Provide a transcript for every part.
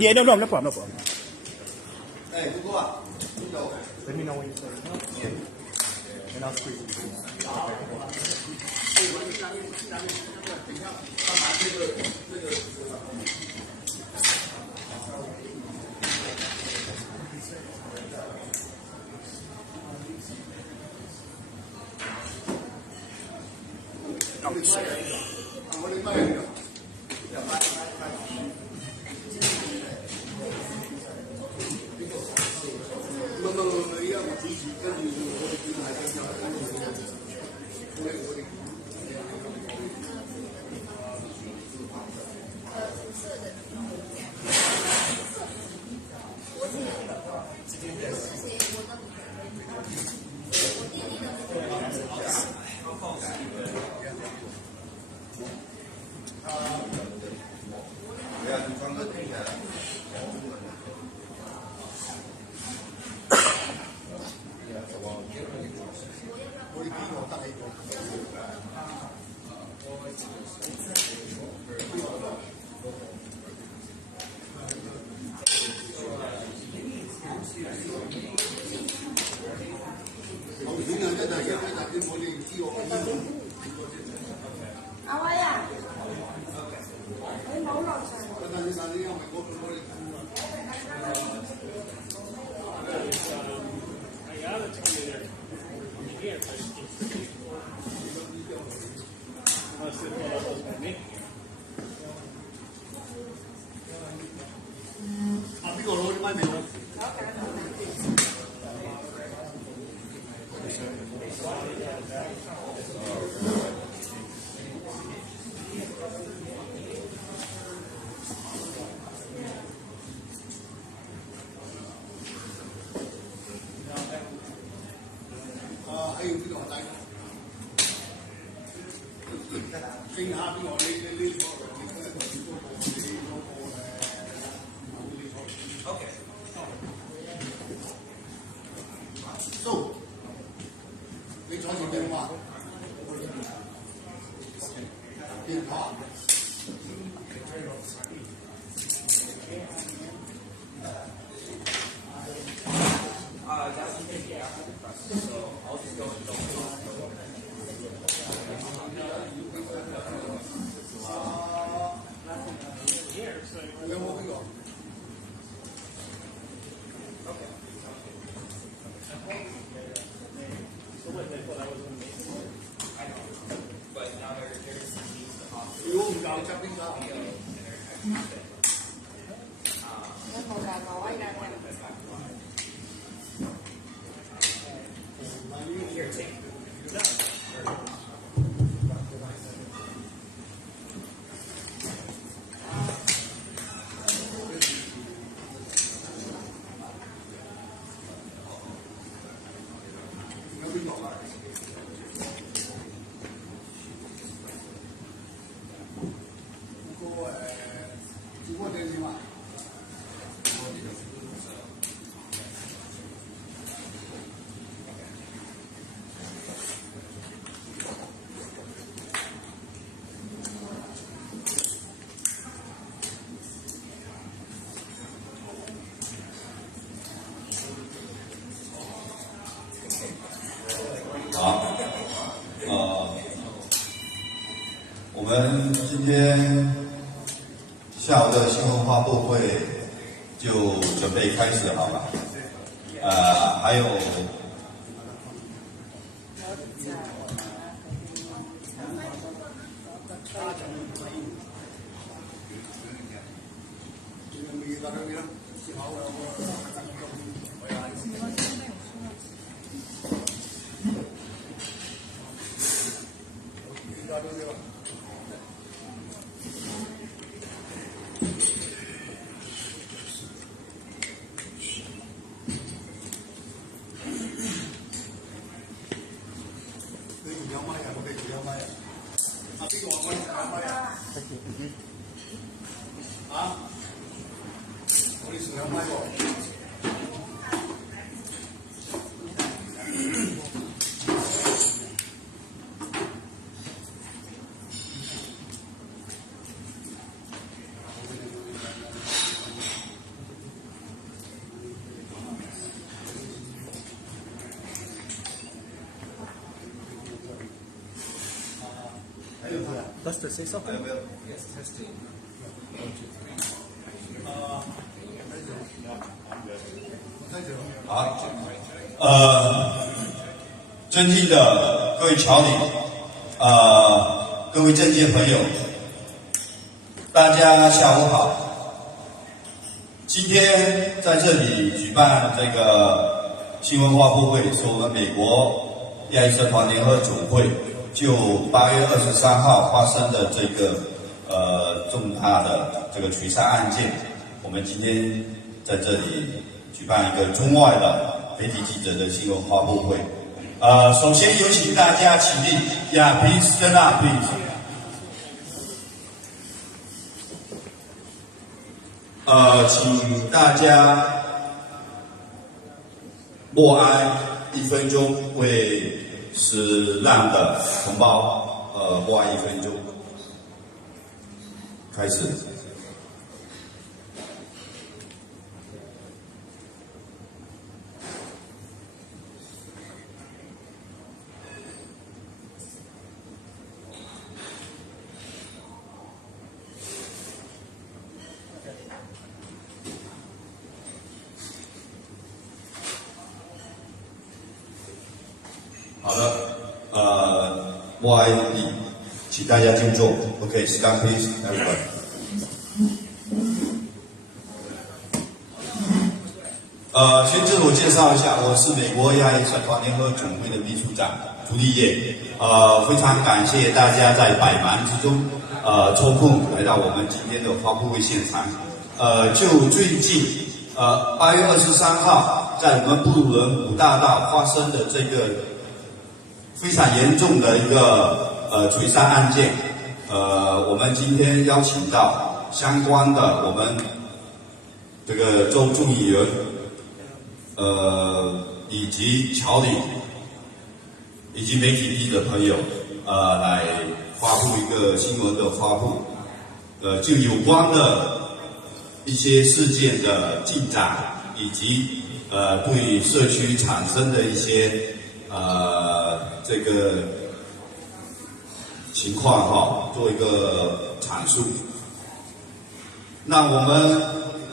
Yeah, no, no problem, no problem. Let me know when you're ready. And I'll squeeze it.我们今天下午的新闻发布会就准备开始好了。还有 wants to say something? Yes, testing. 好，尊敬的各位侨领，各位政界朋友，大家下午好。今天在这里举办这个新闻发布会，是我们美国亚裔社团联合总会就8月23号发生的这个重大的这个取杀案件，我们今天在这里举办一个中外的媒体记者的新闻发布会。首先有请大家起立，呀 ，please stand up, please。请大家默哀1分钟，为死难的同胞默哀1分钟。开始。好的，默哀礼，请大家敬重。OK，stand please, everybody。先自我介绍一下，我是美国亚裔社团联合总会的秘书长朱立业。非常感谢大家在百忙之中抽空来到我们今天的发布会现场。就最近8月23号在我们布鲁伦5大道发生的这个非常严重的一个追杀案件，我们今天邀请到相关的我们这个州众议员，以及侨领，以及媒体记者朋友，来发布一个新闻的发布，就有关的一些事件的进展，以及对社区产生的一些这个情况做一个阐述。那我们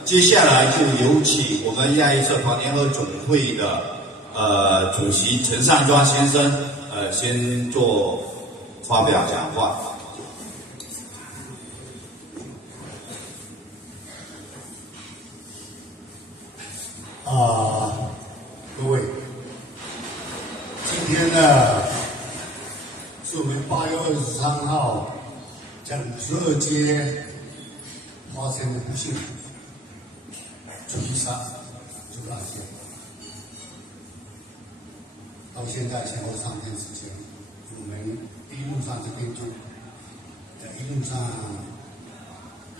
接下来就有请我们亚裔社团联合总会的主席陈善庄先生先做发表讲话。各位，今天呢是我们8月23号在52街发生的不幸追杀案件，到现在前后3天时间，我们一路上这边就一路上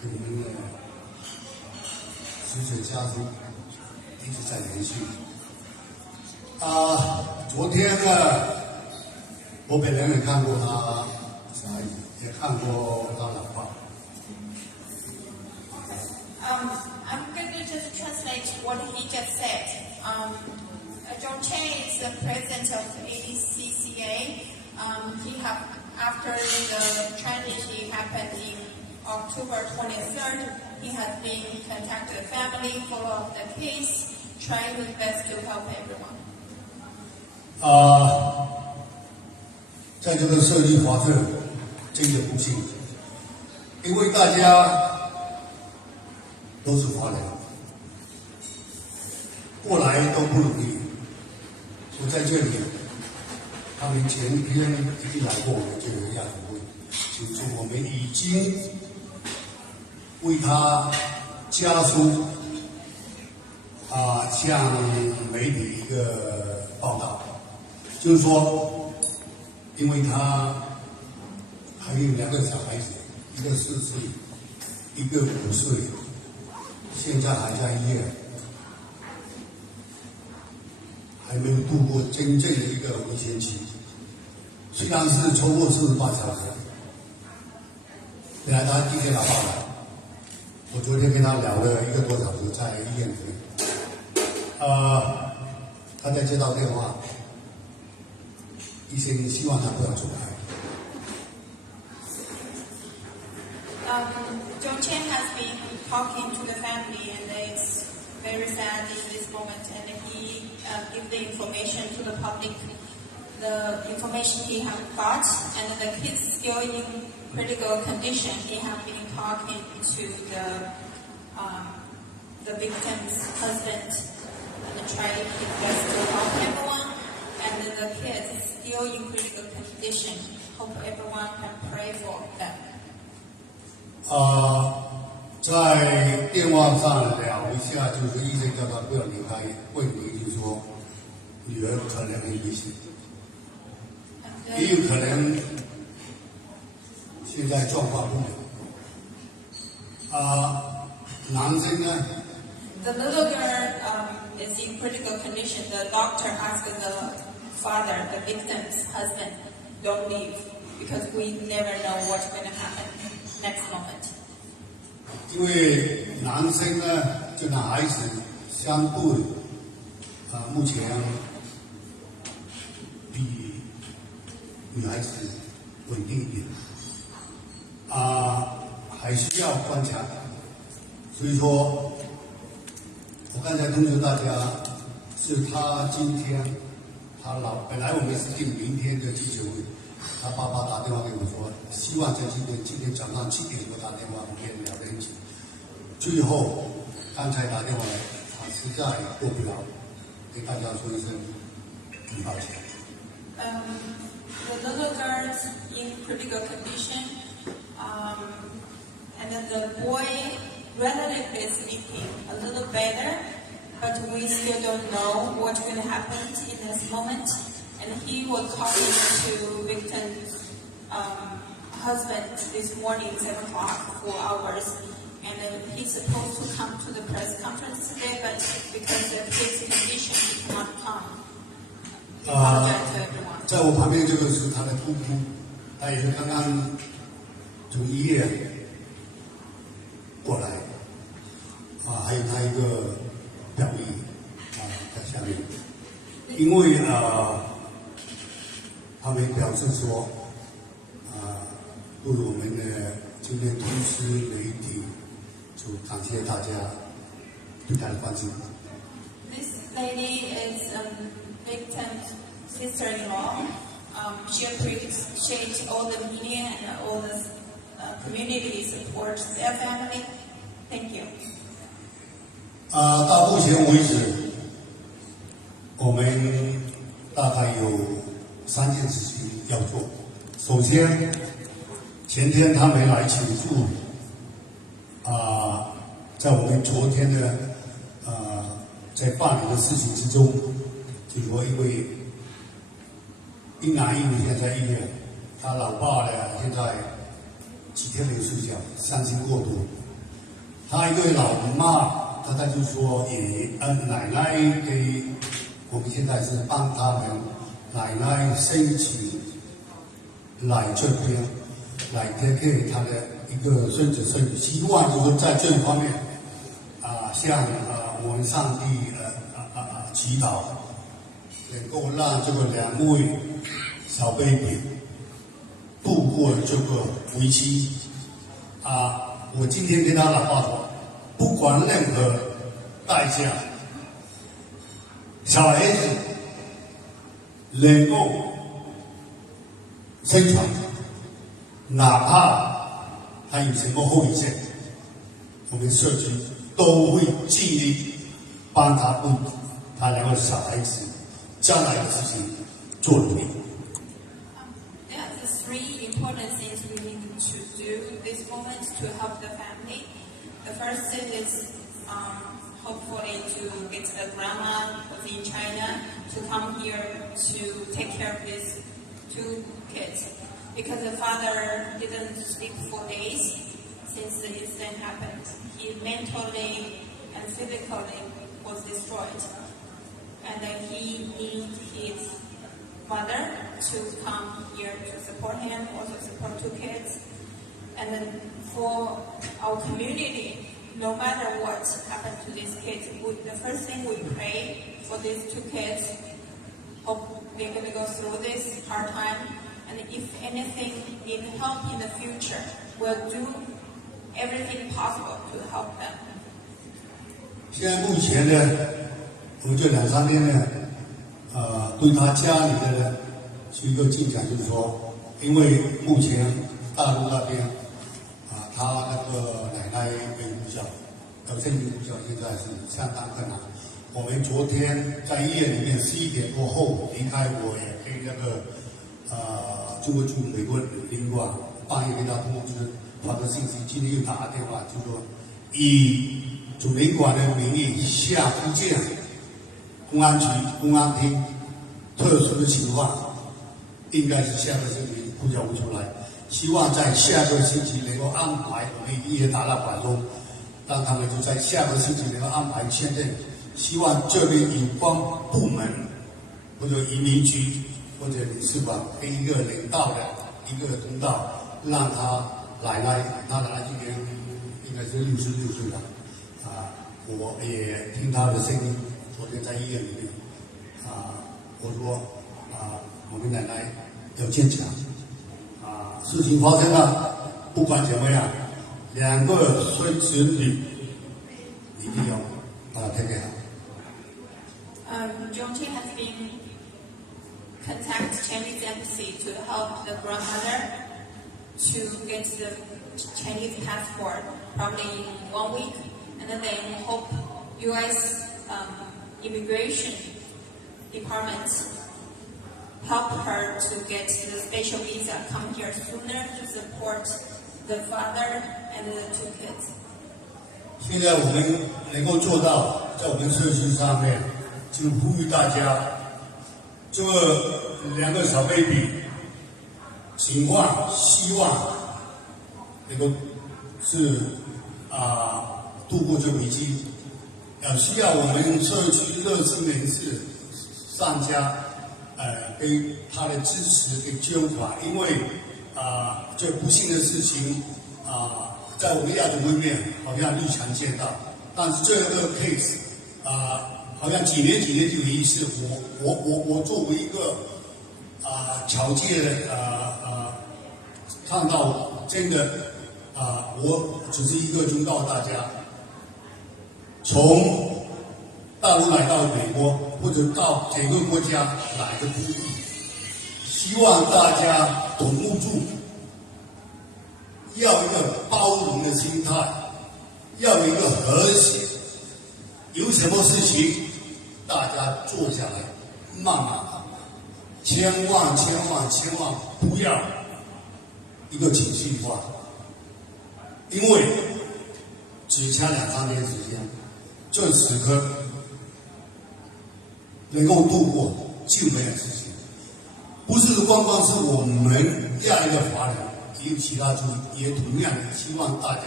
跟我们的死者家属一直在联系。昨天呢，我本人也看过他小孩子，也看过他老爸。I'm going to just translate what he just said. John Chen is the president of ADCCA. After the tragedy happened in October 23rd, he has been contacted the family, follow up the case, trying his best to help everyone. 在这个社区华特真的不幸，因为大家都是华人，过来都不容易。我在这里，他们前天已经来过我们这个亚总会，就是说我们已经为他家属向媒体一个报道，就是说，因为他还有2个小孩子，一个4岁，一个5岁，现在还在医院，还没有度过真正的一个危险期。虽然是超过48小时，本来他今天来报道，我昨天跟他聊了1个多小时，在医院里面。他在接到电话，医生希望他不要走开。John Chen has been talking to the family, and it's very sad in this moment. And he gave the information to the public, the information he has got, and the kids still in critical condition. He has been talking to the victim's husband and try to keep best to help everyone. And the kids still in critical condition. Hope everyone can pray for them. 在电话上聊一下，就是医生叫他不要离开，问题就是说女儿可能很危险，也有可能现在状况不良。男生呢 The little girl is in critical condition. The doctor asked the father, the victim's husband, don't leave because we never know what's going to happen next moment. 因为男生呢，就男孩子相对目前比女孩子稳定一点，还需要观察。所以说，我刚才通知大家，是他今天本来我们是定明天的记者会，他爸爸打电话给我说，希望在今天早上7点多打电话，我们聊得很久。最后刚才打电话来，他实在过不了，跟大家说一声很抱歉。The little girl's in critical condition, and then the boy relative is sleeping a little better, but we still don't know what's going to happen in this moment. And he was talking to victim's husband this morning, 7 o'clock, 4 hours. And then he's supposed to come to the press conference today, but because of his condition, he cannot come. He apologized to everyone. 在我旁边这个是他的姑姑，他也是刚刚从医院过来，还有他一个表弟在下面，因为他们表示说，对我们的今天通知媒体，就感谢大家对他的关心。This lady is victim's sister-in-law. She appreciates all the media and all the community support their family. Thank you. 到目前为止，我们大概有3件事情要做。首先，前天他们来请诉，在我们昨天的在办理的事情之中，就是说因为一男一女现在在医院，他老爸呢现在几天没有睡觉，伤心过度。他一个老妈。他就说奶奶给我们现在是帮他们奶奶申请来这边来给他的一个孙子孙女，希望就是说在这方面向我们上帝祈祷，能够让这个2位小 baby 度过这个危机。我今天跟他老爸说。不管任何代价，小孩子能够生存，哪怕他有什么后遗症，我们社区都会尽力帮他为他2个小孩子将来的事情做努力。There are 3 important things we need to do in this moment to help the family. The first thing is hopefully to get the grandma in China to come here to take care of these 2 kids. Because the father didn't sleep for days since the incident happened. He mentally and physically was destroyed. And then he needs his mother to come here to support him, also support 2 kids. And then for our community, no matter what happened to these kids, the first thing we pray for these 2 kids, hope they're going to go through this hard time. And if anything need help in the future, we'll do everything possible to help them. 现在目前呢，我们这2-3天呢，对他家里的呢是一个进展，就是说，因为目前大陆那边他那个奶奶跟呼叫，身体呼叫现在是相当困难。我们昨天在医院里面11点多后离开，我也跟那个中国驻美国领馆半夜跟他通知发个信息，今天又打个电话，就说以主领馆的名义下福建公安局公安厅特殊的情况，应该是下个星期呼叫不出来，希望在下个星期能够安排，我们已经打到广东，让他们就在下个星期能够安排签证。希望这边有关部门或者移民局或者领事馆给一个人道的一个通道，让他奶奶今年应该是66岁了，我也听他的声音，昨天在医院里面，我说我们奶奶要坚强，事情发生了，不管怎么样，2个孙子女一定要把它推给好。Zhongqing has been contact Chinese embassy to help the grandmother to get the Chinese passport probably in 1 week, and then they hope U.S. Immigration Department help her to get the special visa, come here sooner to support the father and the 2 kids. 现在我们能够做到，在我们社区上面，就呼吁大家，这2个小 baby 情况，希望能够是度过这危机，需要我们社区热心人士上家给他的支持给捐款，因为这不幸的事情在我们亚洲方面好像屡常见到，但是这个 case 好像几年就有一次。我作为一个侨界的看到真的我只是一个忠告大家，从大陆来到美国或者到哪个国家来的目的，希望大家懂得住。要一个包容的心态，要一个和谐。有什么事情，大家坐下来慢慢谈，千万不要一个情绪化，因为只差2-3年时间，这时刻能够度过就没有事情。不是光是我们亚裔的华人。也有其他族也同样希望大家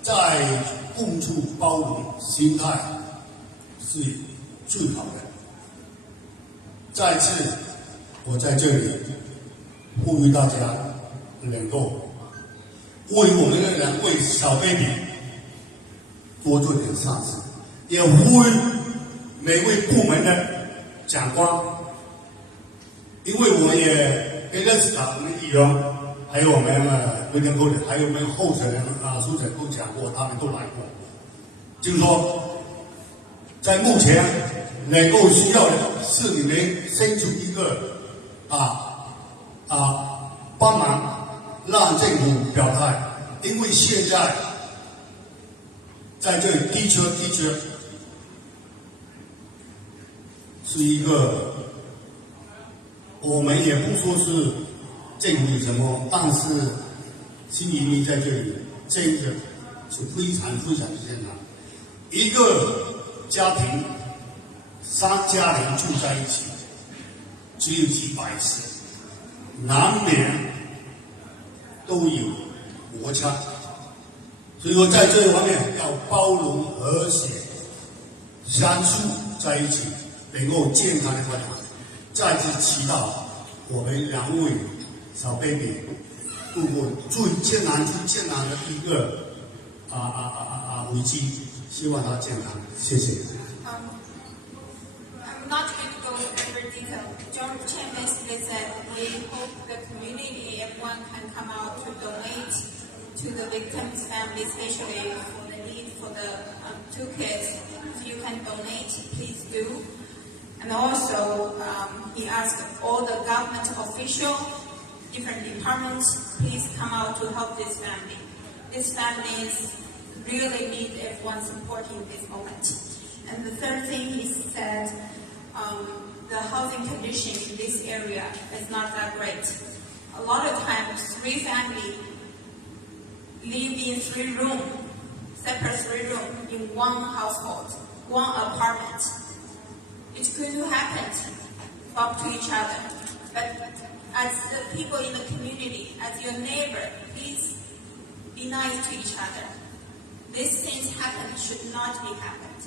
在共处包容心态是最好的。再次，我在这里呼吁大家能够为我们的2位小 baby 多做点善事，也呼吁每位部门的长官，因为我也跟认识我们议员。还有我们卫生部的，还有我们候选人苏省都讲过，他们都来过。就是说，在目前能够需要的是你们伸出一个帮忙，让政府表态，因为现在在这里的确是一个，我们也不说是。政府什么？但是新移民在这里真的是非常艰难。一个家庭3家人住在一起，只有几百次，难免都有摩擦。所以说，在这一方面要包容和谐，相处在一起，能够健康的发展。再次祈祷我们2位。小 baby 度过最艰难的一个危机，希望他健康。谢谢。I'm not going to go over detail. Zhongqing basically said we hope the community, everyone can come out to donate to to the victim's family, especially for the need for the 2 kids. If you can donate, please do. And also, he asked all the government officials, different departments, please come out to help this family. This family really need everyone's support in this moment. And the third thing he said, the housing condition in this area is not that great. A lot of times, 3 families live in 3 rooms, separate 3 rooms in one household, one apartment. It could happen, talk to each other. But as the people in the community, as your neighbor, please be nice to each other. These things happen should not be happened.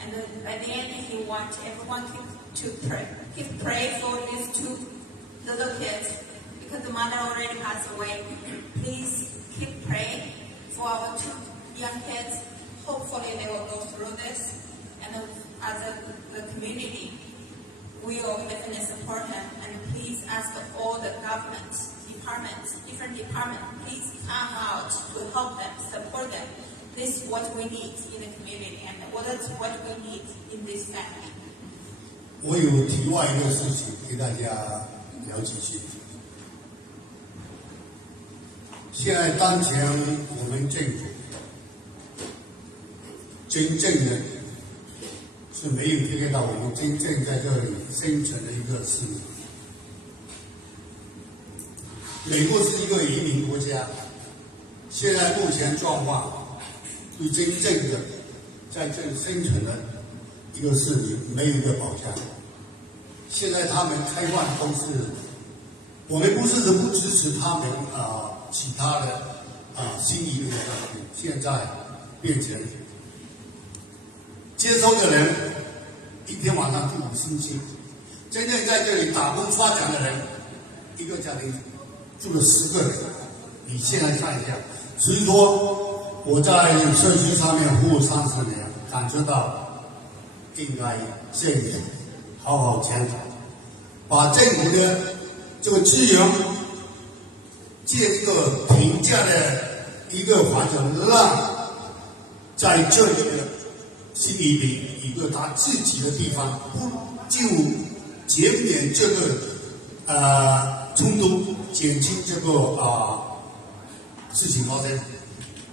And by the end, he wants everyone to pray. Pray for these 2 little kids, because the mother already passed away. Please keep praying for our 2 young kids. Hopefully they will go through this. And as the community, we will definitely support them. And please ask all the government departments, different departments, please come out to help them, support them. This is what we need in the community, and what is what we need in this family. 我有题外一个事情给大家了解一下。现在当前我们政府真正的是没有贴给到我们真正在这里生存的一个市民。美国是一个移民国家，现在目前状况对真正的在这里生存的一个市民没有一个保障。现在他们开放都是，我们不是不支持他们其他的新移民的东西，现在变成接收的人一天晚上住5星期，真正在这里打工发展的人，一个家庭住了10个人，你现在看一下。所以说我在社区上面服务30年，感觉到应该政府好好检讨，把政府的这个资源借一个平价的一个环境，让在这里的新移民一个他自己的地方，不就减免这个冲突，减轻这个事情发生。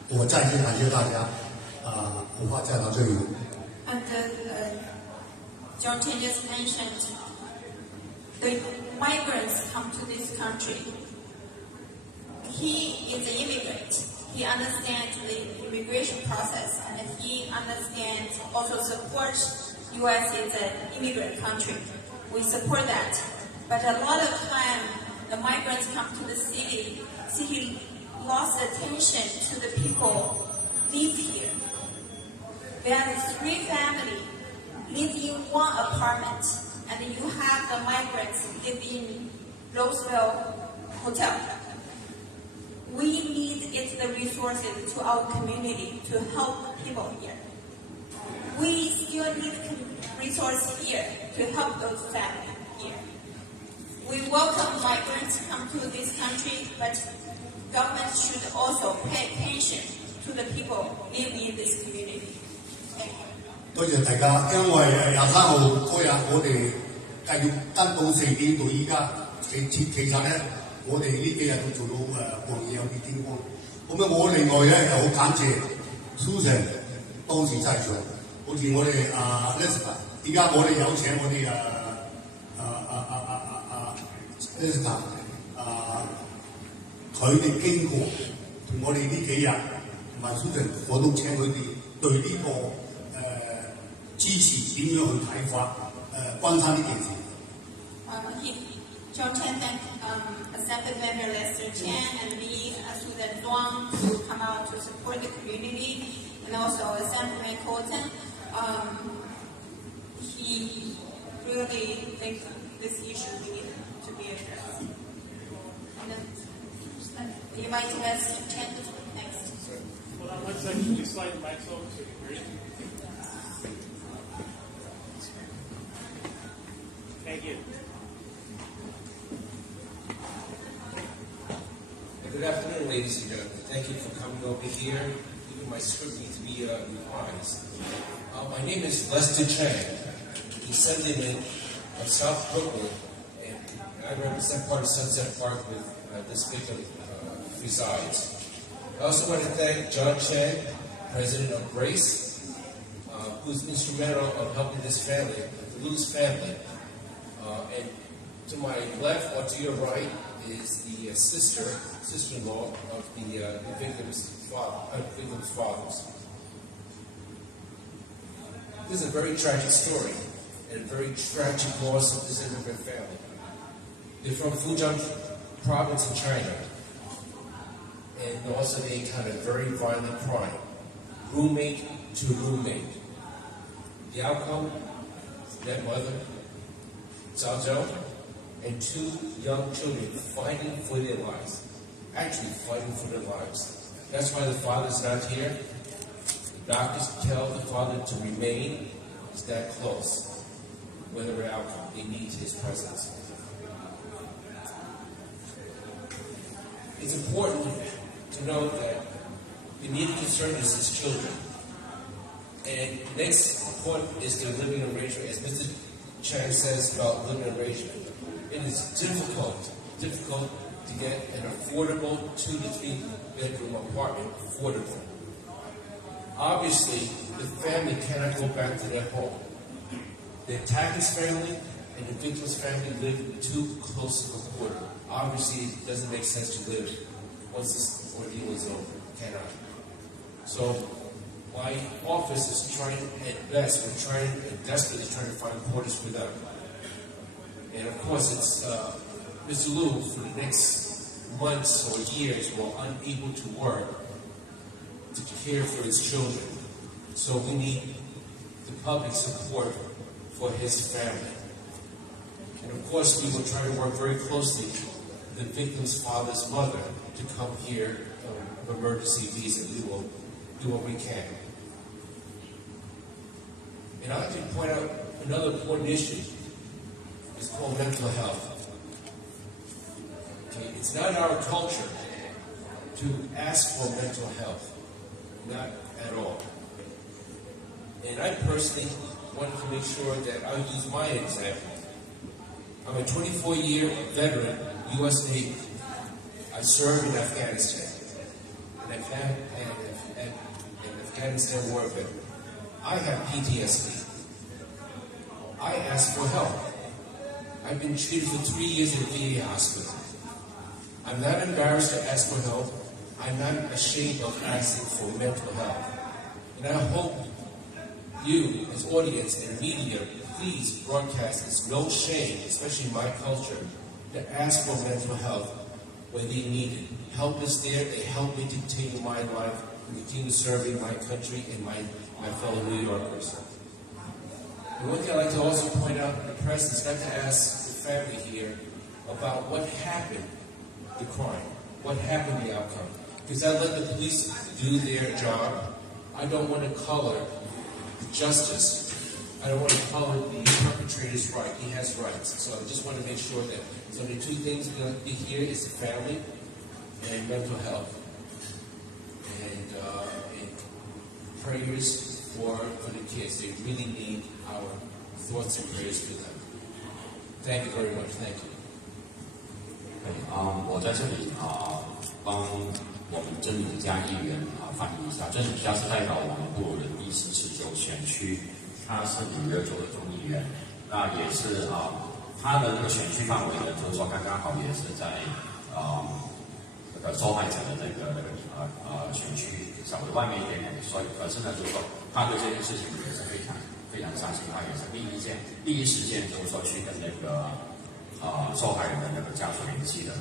我再次感谢大家，我话讲到这里。And John Chen just mentioned the migrants come to this country. He is an immigrant. He understands the immigration process, and he understands, also supports U.S. is an immigrant country. We support that. But a lot of time, the migrants come to the city lost attention to the people live here. There are 3 families live in one apartment, and you have the migrants live in Roosevelt Hotel. We need the resources to our community to help people here. We still need resources here to help those families here. We welcome migrants come to this country, but government should also pay attention to the people living in this community. Thank you. 多謝大家，因為23號嗰日我哋繼續登到4點到依家，其實咧，我哋呢幾日都做到黃夜有啲天光。咁啊，我另外咧又好感謝 Susan 當時在場，好似我哋Lisa， 而家我哋有請我哋Lisa 佢哋經過同我哋呢幾日同埋 Susan， 我都請佢哋對呢個支持點樣去睇法，關心呢件事。John Chen thanked Assembly Member Lester Chen and me, Susan Duang, to come out to support the community, and also Assemblyman Colton. He really thinks this issue needs to be addressed. And then, invite Lester Chen next. Hold on 1 second. Can you slide the mics over so you can hear it? Thank you. Good afternoon, ladies and gentlemen. thank you for coming over here. Even my script needs to be revised. My name is Lester Chang, descendant of South Brooklyn, and I represent part of Sunset Park with this victim resides. I also want to thank John Chang, president of Grace, who's instrumental of helping this family, the Lewis family. And to my left or to your right is the sister-in-law of the victim's fathers. This is a very tragic story and a very tragic loss of this immigrant family. They're from Fujian province in China, and also they encountered very violent crime, roommate to roommate. The outcome, that mother, Zhao Zhou, and 2 young children fighting for their lives. Actually fighting for their lives. That's why the father's not here. The doctors tell the father to remain. He's that close. Whatever outcome, they need his presence. It's important to know that the immediate concern is his children. And next point is their living arrangement. As Mr. Chang says about living arrangement, it is difficult to get an affordable 2 to 3 bedroom apartment affordable. Obviously, the family cannot go back to their home. The attacker's family and the victim's family live too close to the border. Obviously, it doesn't make sense to live once this ordeal is over. Cannot. So, my office is trying at best, desperately trying to find quarters for them. And of course, it's Mr. Liu for the next months or years will unable to work to care for his children. So we need the public support for his family. And of course, we will try to work very closely with the victim's father's mother to come here on an emergency visa. We will do what we can. And I'd like to point out another important issue. It's called mental health. Okay, it's not our culture to ask for mental health. Not at all. And I personally wanted to make sure that I use my example. I'm a 24-year veteran, U.S. Navy. I served in Afghanistan. And Afghanistan war veteran. I have PTSD. I asked for help. I've been treated for 3 years in a VA hospital. I'm not embarrassed to ask for help. I'm not ashamed of asking for mental health. And I hope you, as audience and media, please broadcast this no shame, especially in my culture, to ask for mental health when they need it. Help is there. They help me to continue my life and continue serving my country and my fellow New Yorkers. And one thing I'd like to also point out in the press is not to ask the family here about what happened, the crime, what happened, the outcome. Because I let the police do their job. I don't want to color the justice. I don't want to color the perpetrator's right. He has rights. So I just want to make sure that there's only 2 things going to be here is the family and mental health. And prayers for the kids. They really need our thoughts and prayers for them. Thank you very much. Thank you. 我在这里帮我们真理家议员反映一下，真理家是代表我们布鲁人第49选区，他是纽约州的众议员，那也是他的那个选区范围呢，就是说刚刚好也是在这个受害者的那个选区稍微外面一点点，所以可是呢，就是说他对这件事情也是非常伤心，他也是第一时间就是说去跟那个受害人的那个家属联系的。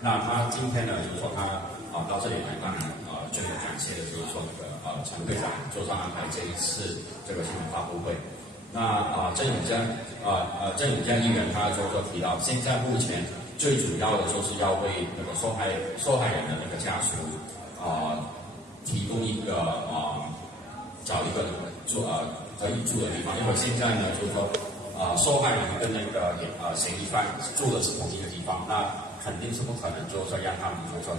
那他今天呢，就是说他到这里来，当然最感谢的就是说那个陈会长做上安排这一次这个新闻发布会。那郑永江议员他就提到，现在目前最主要的就是要为那个受害人的那个家属提供一个找一个可以住的地方，因为现在呢就是说受害人跟那个嫌疑犯住的是同一个地方，那肯定是不可能，就是说让他们就是说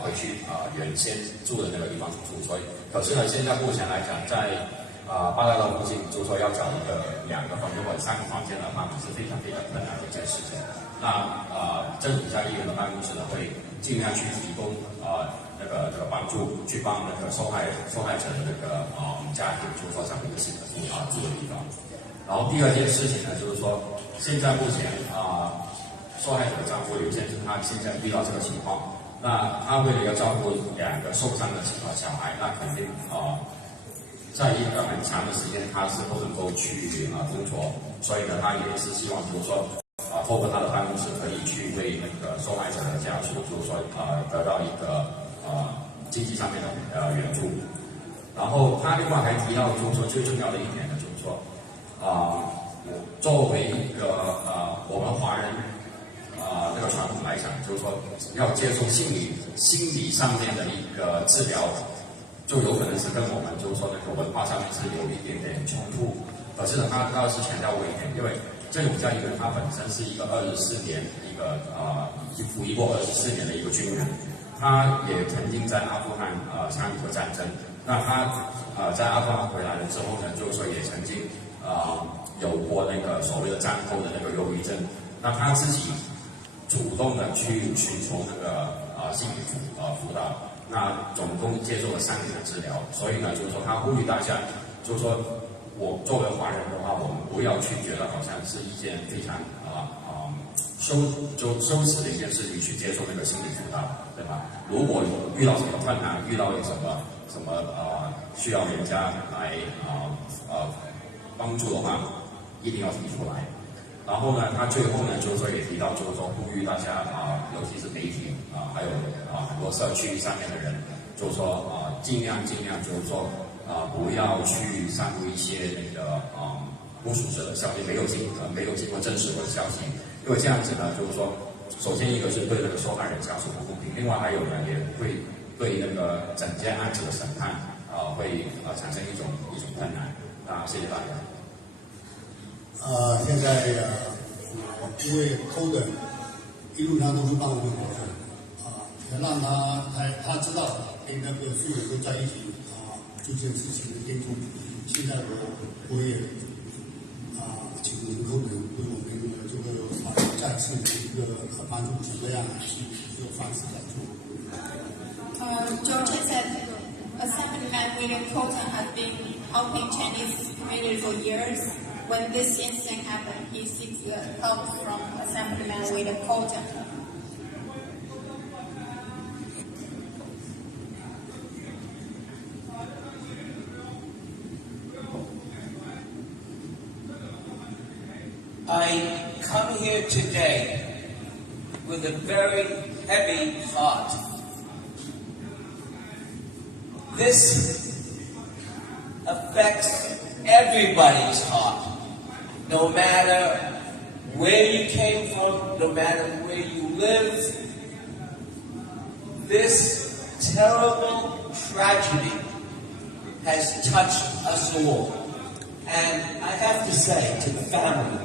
回去原先住的那个地方住。所以，可是呢，现在目前来讲，在巴达岛附近，就是说要找一个2个房间或者3个房间的话，是非常非常困难的一件事情。那政府家议员的办公室呢，会尽量去提供这个帮助，去帮那个受害者的那个家庭，就是说找一个新的住的地方。然后第二件事情呢，就是说现在目前受害者的丈夫刘先生，他现在遇到这个情况，那他为了要照顾2个受伤的小孩，那肯定在一个很长的时间他是不能够去工作，所以呢，他也是希望就是说透过他的办公室可以去为那个受害者的家属，就是说得到一个经济上面的援助。然后他另外还提到，就是说最重要的一点呢，就是说作为一个我们华人那个传统来讲，就是说要接受心理上面的一个治疗，就有可能是跟我们就是说那个文化上面是有一点点冲突。可是呢，他倒是强调过一点，因为郑永嘉一个人他本身是一个24年一个服役过24年的一个军人，他也曾经在阿富汗参与过战争。那他在阿富汗回来了之后呢，就是说也曾经有过那个所谓的战后的那个忧郁症。那他自己主动的去寻求那个心理辅导，那总共接受了3年的治疗。所以呢，就是说他呼吁大家，就是说我作为华人的话，我们不要去觉得好像是一件非常羞耻的一件事情去接受那个心理辅导，对吧？如果遇到什么困难，遇到什么需要人家来帮助的话，一定要提出来。然后呢，他最后呢，就是说也提到，就是说呼吁大家尤其是媒体还有很多社区上面的人，就是说尽量就是说不要去散布一些那个不属实的消息，没有经过证实的消息，因为这样子呢，就是说，首先一个是对那个受害人家属不公平，另外还有呢，也会对那个整件案子的审判会产生一种困难。谢谢大家。现在因为抠的一路上都是帮我们活着要让他知道跟那个所有人都在一起这件事情的监督。现在我也请我们抠的对我们这个再次的一个帮助，怎么样一个方式来做。George said Assemblyman William Colton has been helping Chinese community for years. When this incident happened, he seeks help from Assemblyman William Colton. I come here today with a very heavy heart. This affects everybody's heart, no matter where you came from, no matter where you live. This terrible tragedy has touched us all. And I have to say to the family,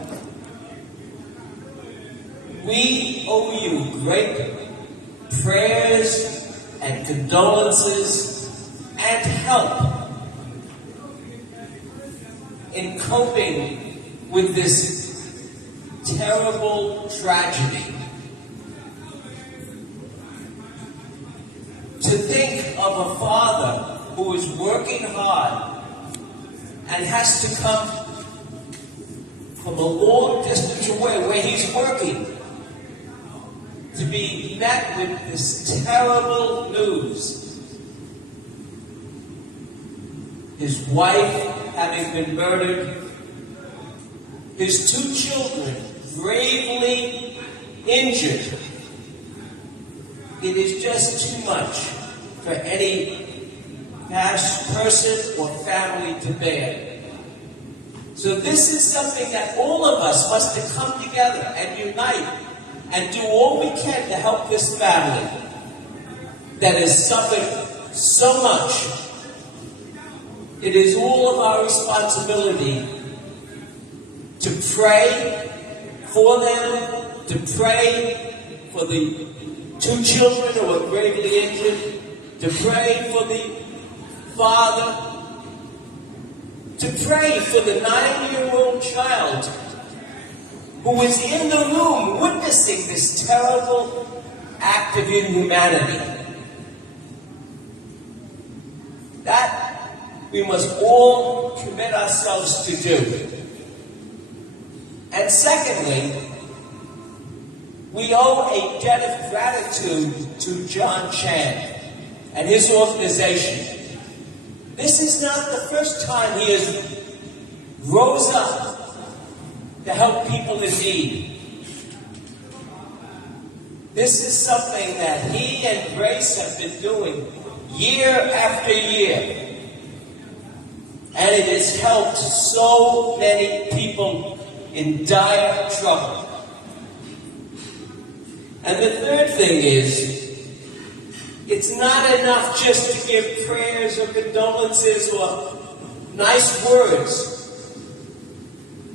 we owe you great prayers and condolences and help in coping with this terrible tragedy. To think of a father who is working hard and has to come from a long distance away where he's working to be met with this terrible news. His wife having been murdered, his 2 children gravely injured. It is just too much for any person or family to bear. So this is something that all of us must come together and unite and do all we can to help this family that has suffered so much. It is all of our responsibility to pray for them, to pray for the 2 children who are gravely injured, to pray for the father, to pray for the 9-year-old child who was in the room witnessing this terrible act of inhumanity. That we must all commit ourselves to do. And secondly, we owe a debt of gratitude to John Chan and his organization. This is not the first time he has rose up to help people in need. This is something that he and Grace have been doing year after year. And it has helped so many people in dire trouble. And the third thing is, it's not enough just to give prayers or condolences or nice words.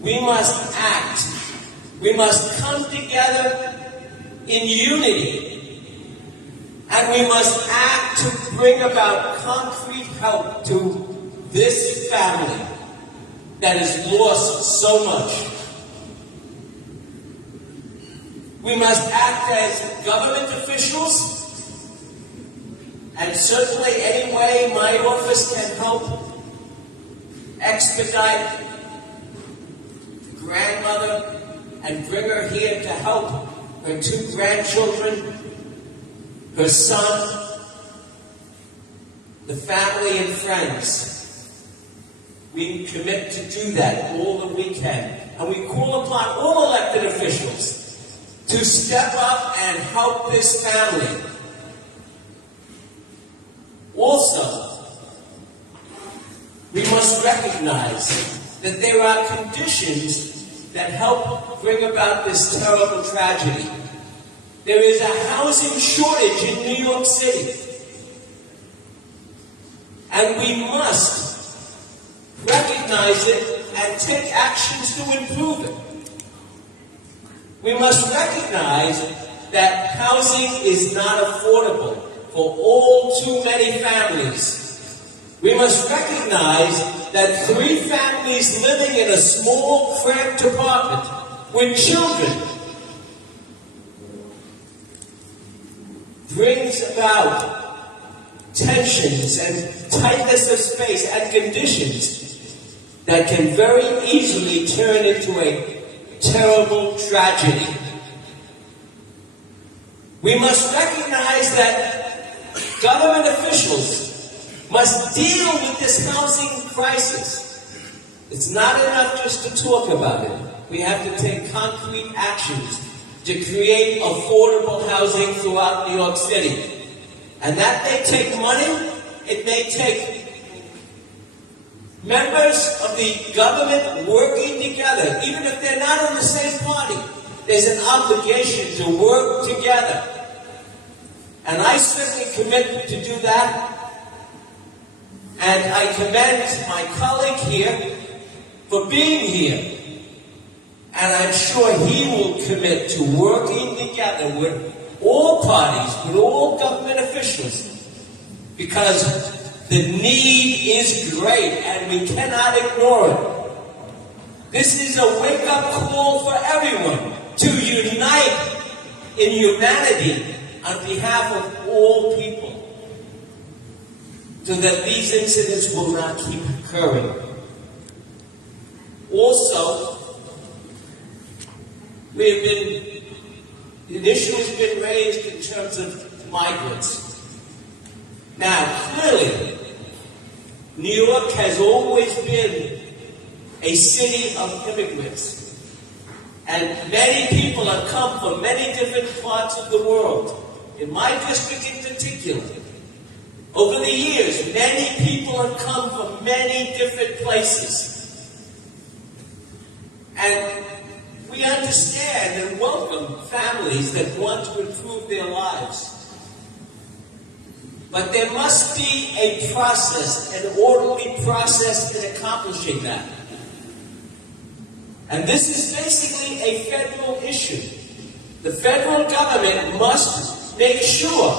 We must act. We must come together in unity. And we must act to bring about concrete help to this family that has lost so much. We must act as government officials, and certainly any way my office can help expedite the grandmother and bring her here to help her 2 grandchildren, her son, the family and friends. We commit to do that all that we can. And we call upon all elected officials to step up and help this family. Also, we must recognize that there are conditions that help bring about this terrible tragedy. There is a housing shortage in New York City. And we must recognize it and take actions to improve it. We must recognize that housing is not affordable for all too many families. We must recognize that 3 families living in a small, cramped apartment with children brings about tensions and tightness of space and conditions that can very easily turn into a terrible tragedy. We must recognize that government officials must deal with this housing crisis. It's not enough just to talk about it. We have to take concrete actions to create affordable housing throughout New York City. And that may take money, it may take members of the government working together, even if they're not in the same party. There's an obligation to work together. And I certainly commit to do that. And I commend my colleague here for being here. And I'm sure he will commit to working together with all parties, with all government officials, because the need is great and we cannot ignore it. This is a wake-up call for everyone to unite in humanity on behalf of all people, so that these incidents will not keep occurring. Also, an issue has been raised in terms of migrants. Now, clearly, New York has always been a city of immigrants. And many people have come from many different parts of the world. In my district in particular, over the years, many people have come from many different places. And we understand and welcome families that want to improve their lives. But there must be a process, an orderly process in accomplishing that. And this is basically a federal issue. the federal government must make sure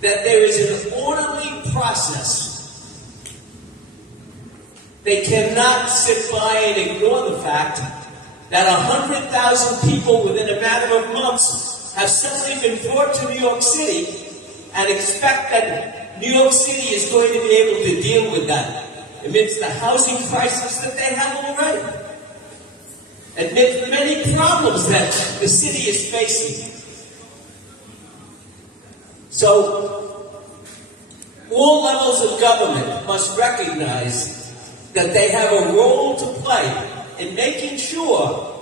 that there is an orderly process. They cannot sit by and ignore the fact that 100,000 people within a matter of months have suddenly been brought to New York City and expect that New York City is going to be able to deal with that amidst the housing crisis that they have already, amidst the many problems that the city is facing. So, all levels of government must recognize that they have a role to play in making sure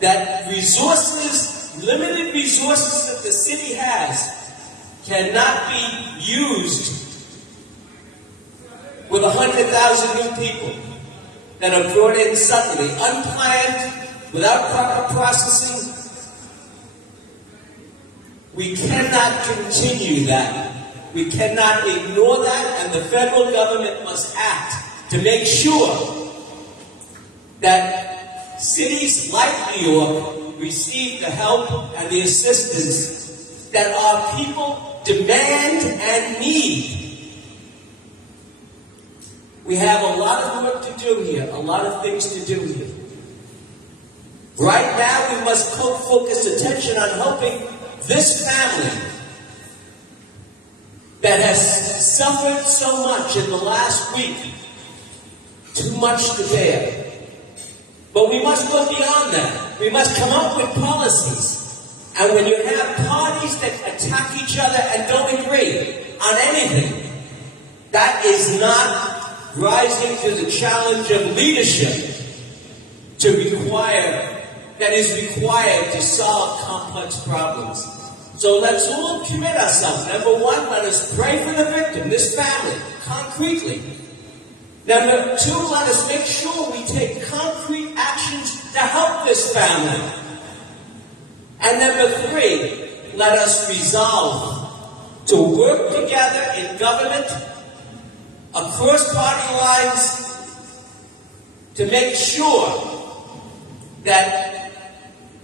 that resources, limited resources that the city has, cannot be used with 100,000 new people that are brought in suddenly, unplanned, without proper processing. We cannot continue that. We cannot ignore that, and the federal government must act to make sure that cities like New York receive the help and the assistance that our people demand and need. We have a lot of work to do here, a lot of things to do here. Right now, we must focus attention on helping this family that has suffered so much in the last week. Too much to bear. But we must go beyond that. We must come up with policies. And when you have parties that attack each other and don't agree on anything, that is not rising to the challenge of leadership that is required to solve complex problems. So let's all commit ourselves. Number one, let us pray for the victim, this family, concretely. Number two, let us make sure we take concrete actions to help this family. And number three, let us resolve to work together in government, across party lines, to make sure that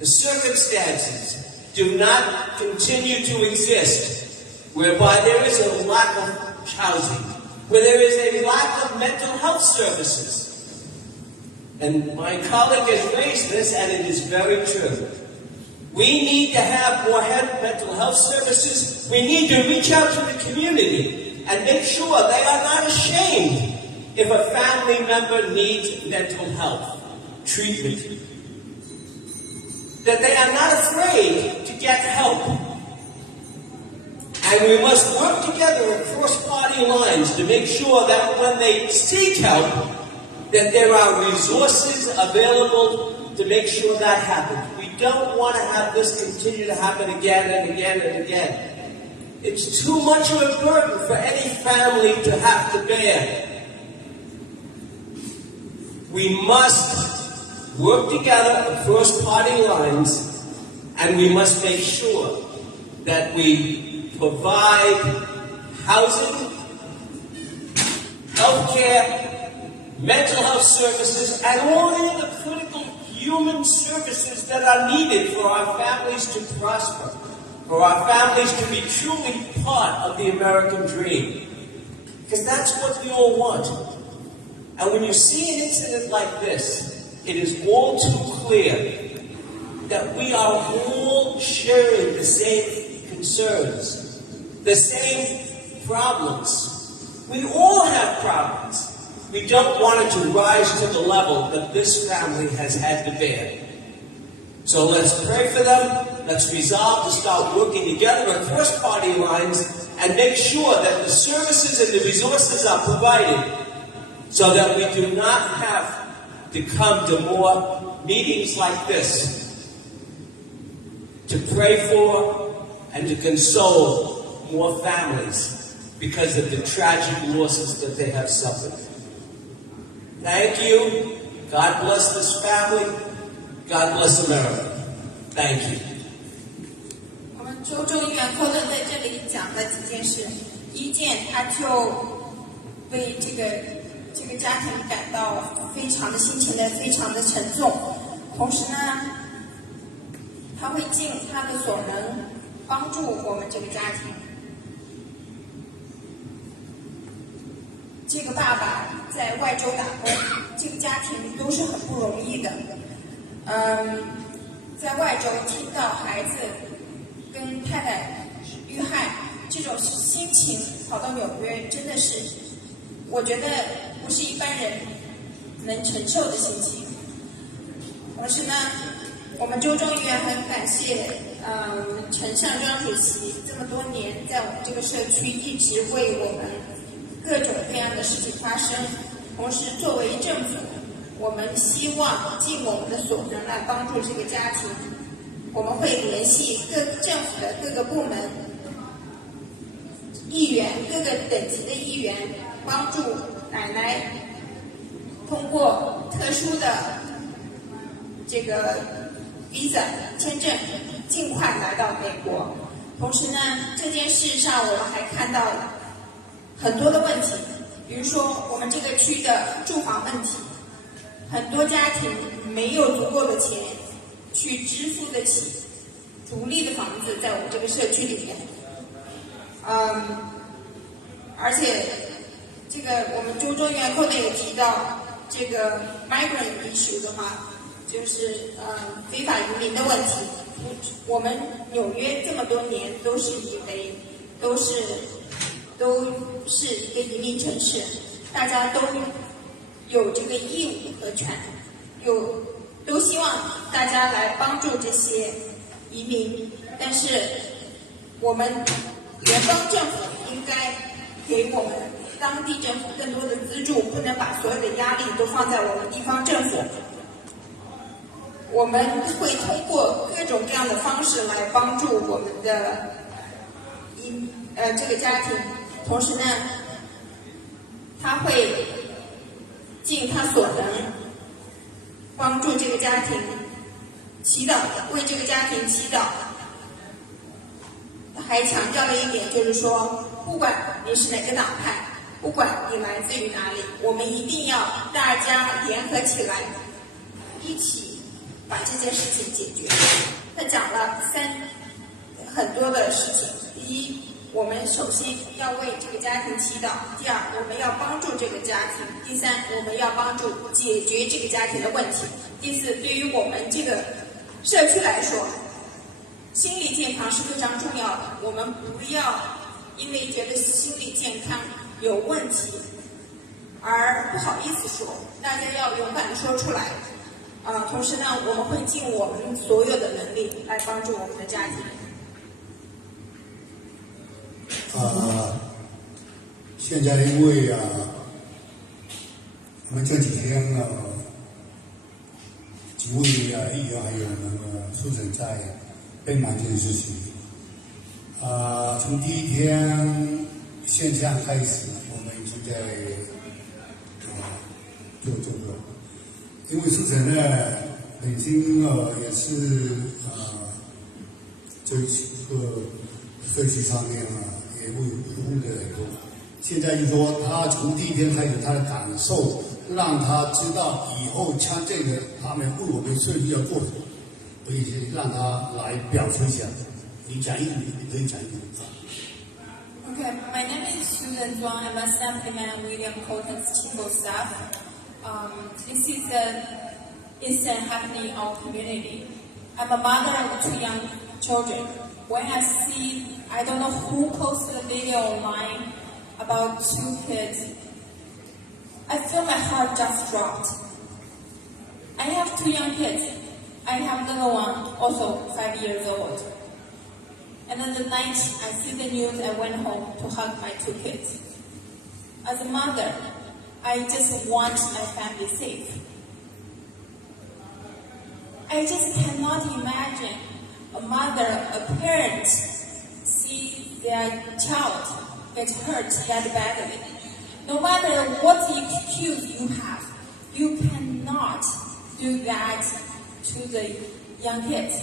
the circumstances do not continue to exist whereby there is a lack of housing, where there is a lack of mental health services. And my colleague has raised this, and it is very true. We need to have more mental health services. We need to reach out to the community and make sure they are not ashamed if a family member needs mental health treatment. That they are not afraid to get help. And we must work together across party lines to make sure that when they seek help, that there are resources available to make sure that happens. We don't want to have this continue to happen again and again and again. It's too much of a burden for any family to have to bear. We must work together across party lines, and we must make sure that we provide housing, healthcare, mental health services, and all the other critical human services that are needed for our families to prosper, for our families to be truly part of the American dream. Because that's what we all want. And when you see an incident like this, it is all too clear that we are all sharing the same concerns, the same problems. We all have problems. We don't want it to rise to the level that this family has had to bear. So let's pray for them. Let's resolve to start working together across party lines and make sure that the services and the resources are provided so that we do not have to come to more meetings like this to pray for and to console more families because of the tragic losses that they have suffered. Thank you. God bless this family. God bless America. Thank you. 我们州众议员科顿在这里讲了几件事。第一件，他就为这个家庭感到非常的心情的非常的沉重。同时呢，他会尽他的所能帮助我们这个家庭。这个爸爸在外州打工，这个家庭都是很不容易的。在外州听到孩子跟太太遇害，这种心情跑到纽约，真的是我觉得不是一般人能承受的心情。同时呢，我们州众议院很感谢陈尚章主席这么多年在我们这个社区一直为我们各种各样的事情发生。同时，作为政府，我们希望尽我们的所能来帮助这个家庭。我们会联系政府的各个部门、议员、各个等级的议员，帮助奶奶通过特殊的这个 visa 签证，尽快来到美国。同时呢，这件事上我们还看到了很多的问题，比如说我们这个区的住房问题，很多家庭没有足够的钱去支付得起独立的房子，在我们这个社区里面。而且这个我们州众议员后面也提到这个 migrant issue 的话，就是非法移民的问题。我们纽约这么多年都是以为都是一个移民城市，大家都有这个义务和权，都希望大家来帮助这些移民，但是我们联邦政府应该给我们当地政府更多的资助，不能把所有的压力都放在我们地方政府。我们会通过各种各样的方式来帮助我们的这个家庭，同时呢，他会尽他所能帮助这个家庭，祈祷，为这个家庭祈祷。还强调了一点，就是说，不管你是哪个党派，不管你来自于哪里，我们一定要大家联合起来，一起把这件事情解决。他讲了很多的事情。第一，我们首先要为这个家庭祈祷；第二，我们要帮助这个家庭；第三，我们要帮助解决这个家庭的问题；第四，对于我们这个社区来说，心理健康是非常重要的。我们不要因为觉得心理健康有问题而不好意思说，大家要勇敢地说出来。同时呢，我们会尽我们所有的能力来帮助我们的家庭。现在因为我们这几天几位议员还有苏省在奔忙这件事情。从第一天现象开始，我们已经在做这个，因为苏省呢本身也是这个社区上面也会服务的很多。现在就说他从第一天开始，他的感受让他知道以后签证的他们为我们社区要做什么，所以让他来表述一下。你讲英语，你可以讲英语。Okay, my name is Susan Zhuang. I'm Assemblyman William Colton's Chief of Staff. This is an incident happening in our community. I'm a mother of 2 young children. When I see, I don't know who posted a video online about 2 kids, I feel my heart just dropped. I have 2 young kids. I have little one, also 5 years old. And then the night I see the news, I went home to hug my 2 kids. As a mother, I just want my family safe. I just cannot imagine a mother, a parent, see their child get hurt that badly. No matter what excuse you have, you cannot do that to the young kids.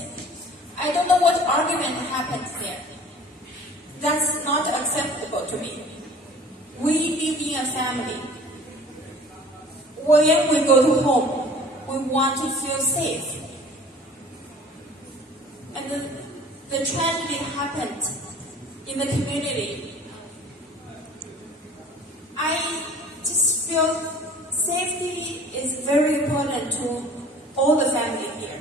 I don't know what argument happened there. That's not acceptable to me. We live in a family. When we go to home, we want to feel safe. and the tragedy happened in the community. I just feel safety is very important to all the family here.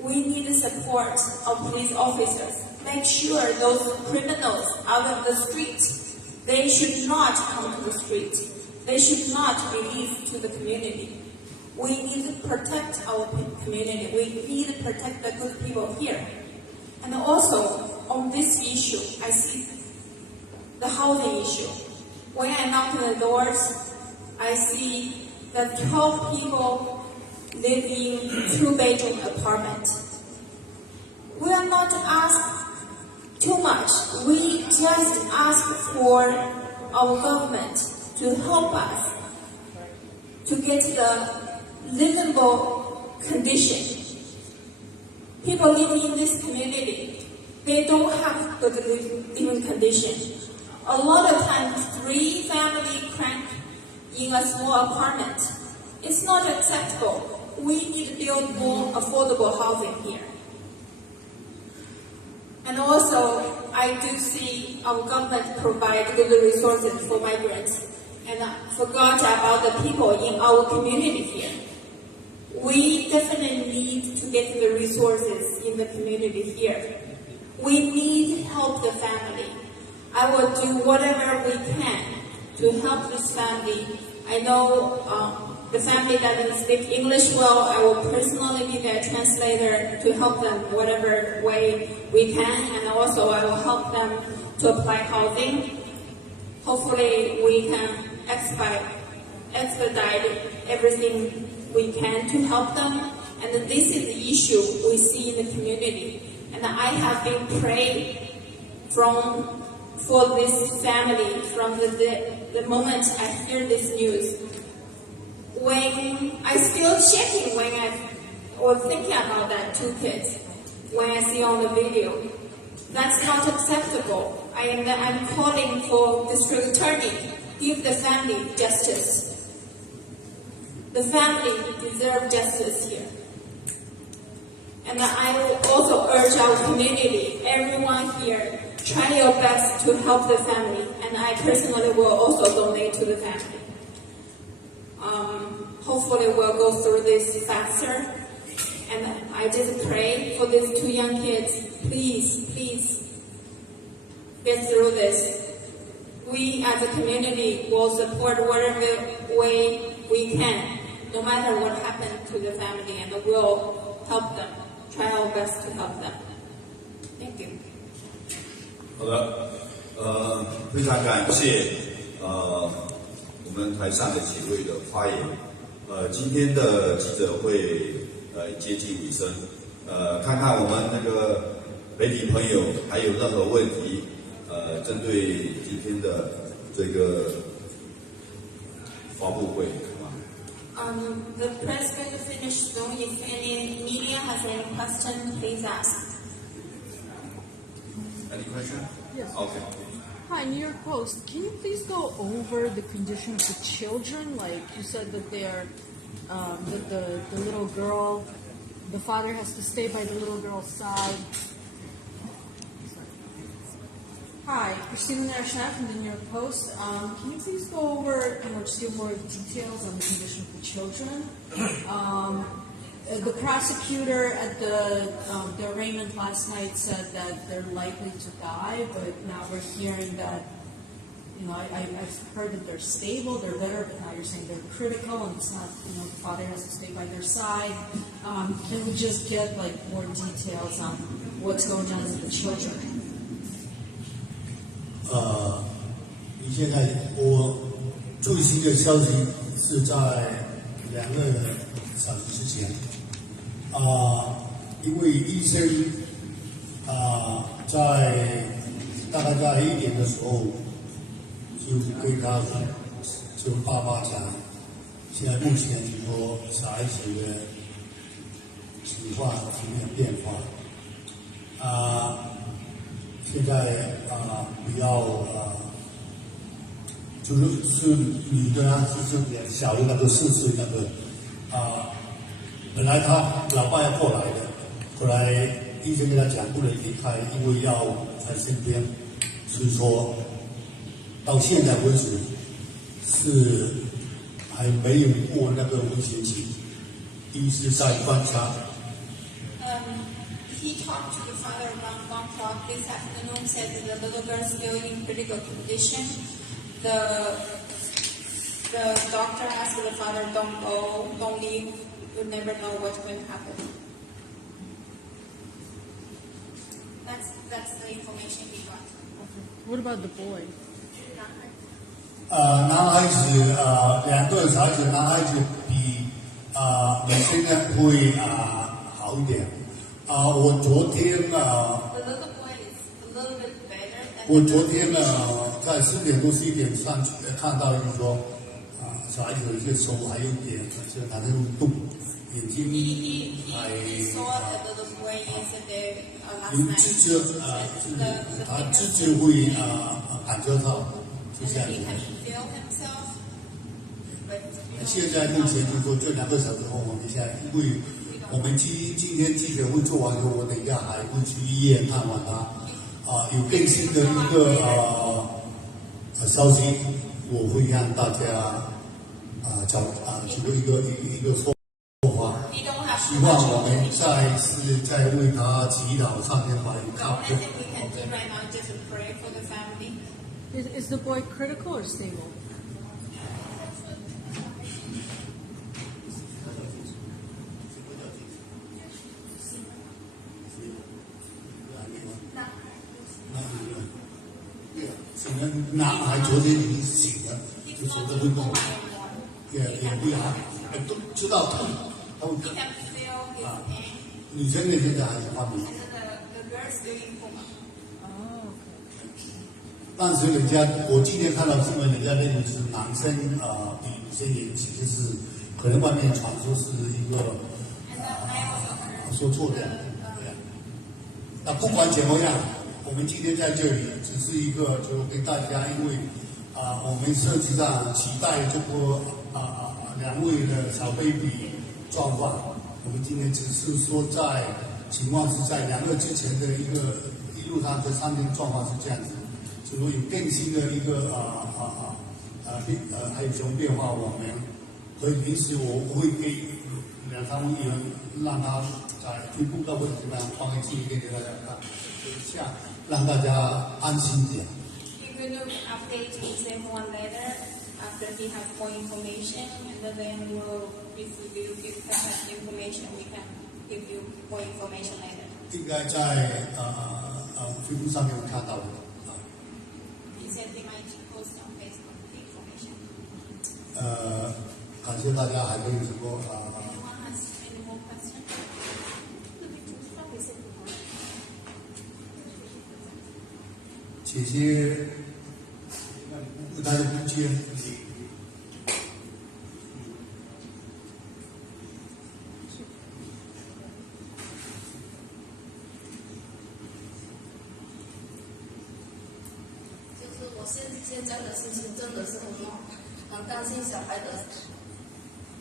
We need the support of police officers. Make sure those criminals out of the street, they should not come to the street. They should not be released to the community. We need to protect our community. We need to protect the good people here. And also, on this issue, I see the housing issue. When I knock on the doors, I see that 12 people live in 2-bedroom apartment. We are not asked too much. We just ask for our government to help us to get the livable condition. People living in this community, they don't have good living condition. A lot of times, 3 families cramped in a small apartment. It's not acceptable. We need to build more affordable housing here. And also, I do see our government provide good resources for migrants, and I forgot about the people in our community here. We definitely need to get the resources in the community here. We need to help the family. I will do whatever we can to help this family. I know the family doesn't speak English well. I will personally be their translator to help them whatever way we can, and also I will help them to apply housing. Hopefully we can expedite everything we can to help them. And this is the issue we see in the community. And I have been praying for this family from the moment I hear this news. When I still shaking when I was thinking about that 2 kids when I see on the video. That's not acceptable. I'm calling for district attorney, give the family justice. The family deserve justice here. And I will also urge our community, everyone here, try your best to help the family. And I personally will also donate to the family. Hopefully we'll go through this faster. And I just pray for these 2 young kids. Please get through this. We as a community will support whatever way we can, no matter what happened to the family, and we'll help them. Try our best to help them. Thank you. 好的，非常感谢我们台上的几位的发言。今天的记者会接近尾声，看看我们那个媒体朋友还有任何问题，针对今天的这个发布会。The press going to finish soon. If any media has any question, please ask. Any question? Yes. Okay. Hi, New York Post. Can you please go over the condition of the children? Like you said that they're, that the little girl, the father has to stay by the little girl's side. Hi, Christina Narashnav from the New York Post. Can you please go over, just give more details on the condition of the children? The prosecutor at the arraignment last night said that they're likely to die, but now we're hearing that, I've heard that they're stable, they're better, but now you're saying they're critical, and it's not, the father has to stay by their side. Can we just get, more details on what's going on with the children? 你现在我最新的消息是在2个小时之前，一位医生在大概在1点的时候就跟他就爸爸讲，现在目前说小孩子的情况有没有变化现在比较就是女的是小的那个4岁那个本来他老爸要过来的，后来医生跟他讲不能离开，因为要在身边，所以说到现在为止是还没有过那个危险期，一直在观察。He talked to the father around 1 o'clock this afternoon, said that the little girl is still in critical condition. The doctor asked the father, don't go, don't leave, you never know what's going to happen. That's the information he got. What about the boy? 男孩子2个小孩子，男孩子比女生呢会好一点。我昨天 The little boy is a little bit better than 我昨天在10点多11点上去看到，就是说小孩子有些手还有点好像动，眼睛 He saw the little boy yesterday, last 有 night. 知觉他知觉会感觉到，就 And 这样 he 子。 can feel himself. But 现在目前就是说这2个小时后，我们现在因为我们今天记者会做完之后，我等一下还会去医院看望他。有更新的一个消息，我会让大家提供一个说法。希望我们再为他祈祷，上天把一看。 anything we can do right now is just pray for the family. Is the boy critical or stable? Yeah. 可能男孩昨天已经醒了，就走的会动，也不要，都知道痛，他会 He can feel his pain. 女生呢现在还是发明， And the girl is still in coma. 但是我今天看到新闻，人家认为是男生比女生年轻，就是可能外面传说是一个说错的，对啊。那不管怎么样，我们今天在这里只是一个，就跟大家，因为我们实际上期待这个2位的小 baby 状况，我们今天只是说情况是在2个之前的一路上这3天状况是这样子，如果有更新的一个还有什么变化，我们可以平时我会给2-3位议员让他在推布告或者怎么样放个记录给大家看，这样让大家安心点。 He will update with everyone later after he has more information, and then we'll review if he has information. We can give you more information later. 应该在推布上面看到的。 He said they might post on Facebook the information. 感谢大家，还可以什么Anyone has any more questions? 姐姐，大家不接。就是我现在的心情真的是很担心小孩的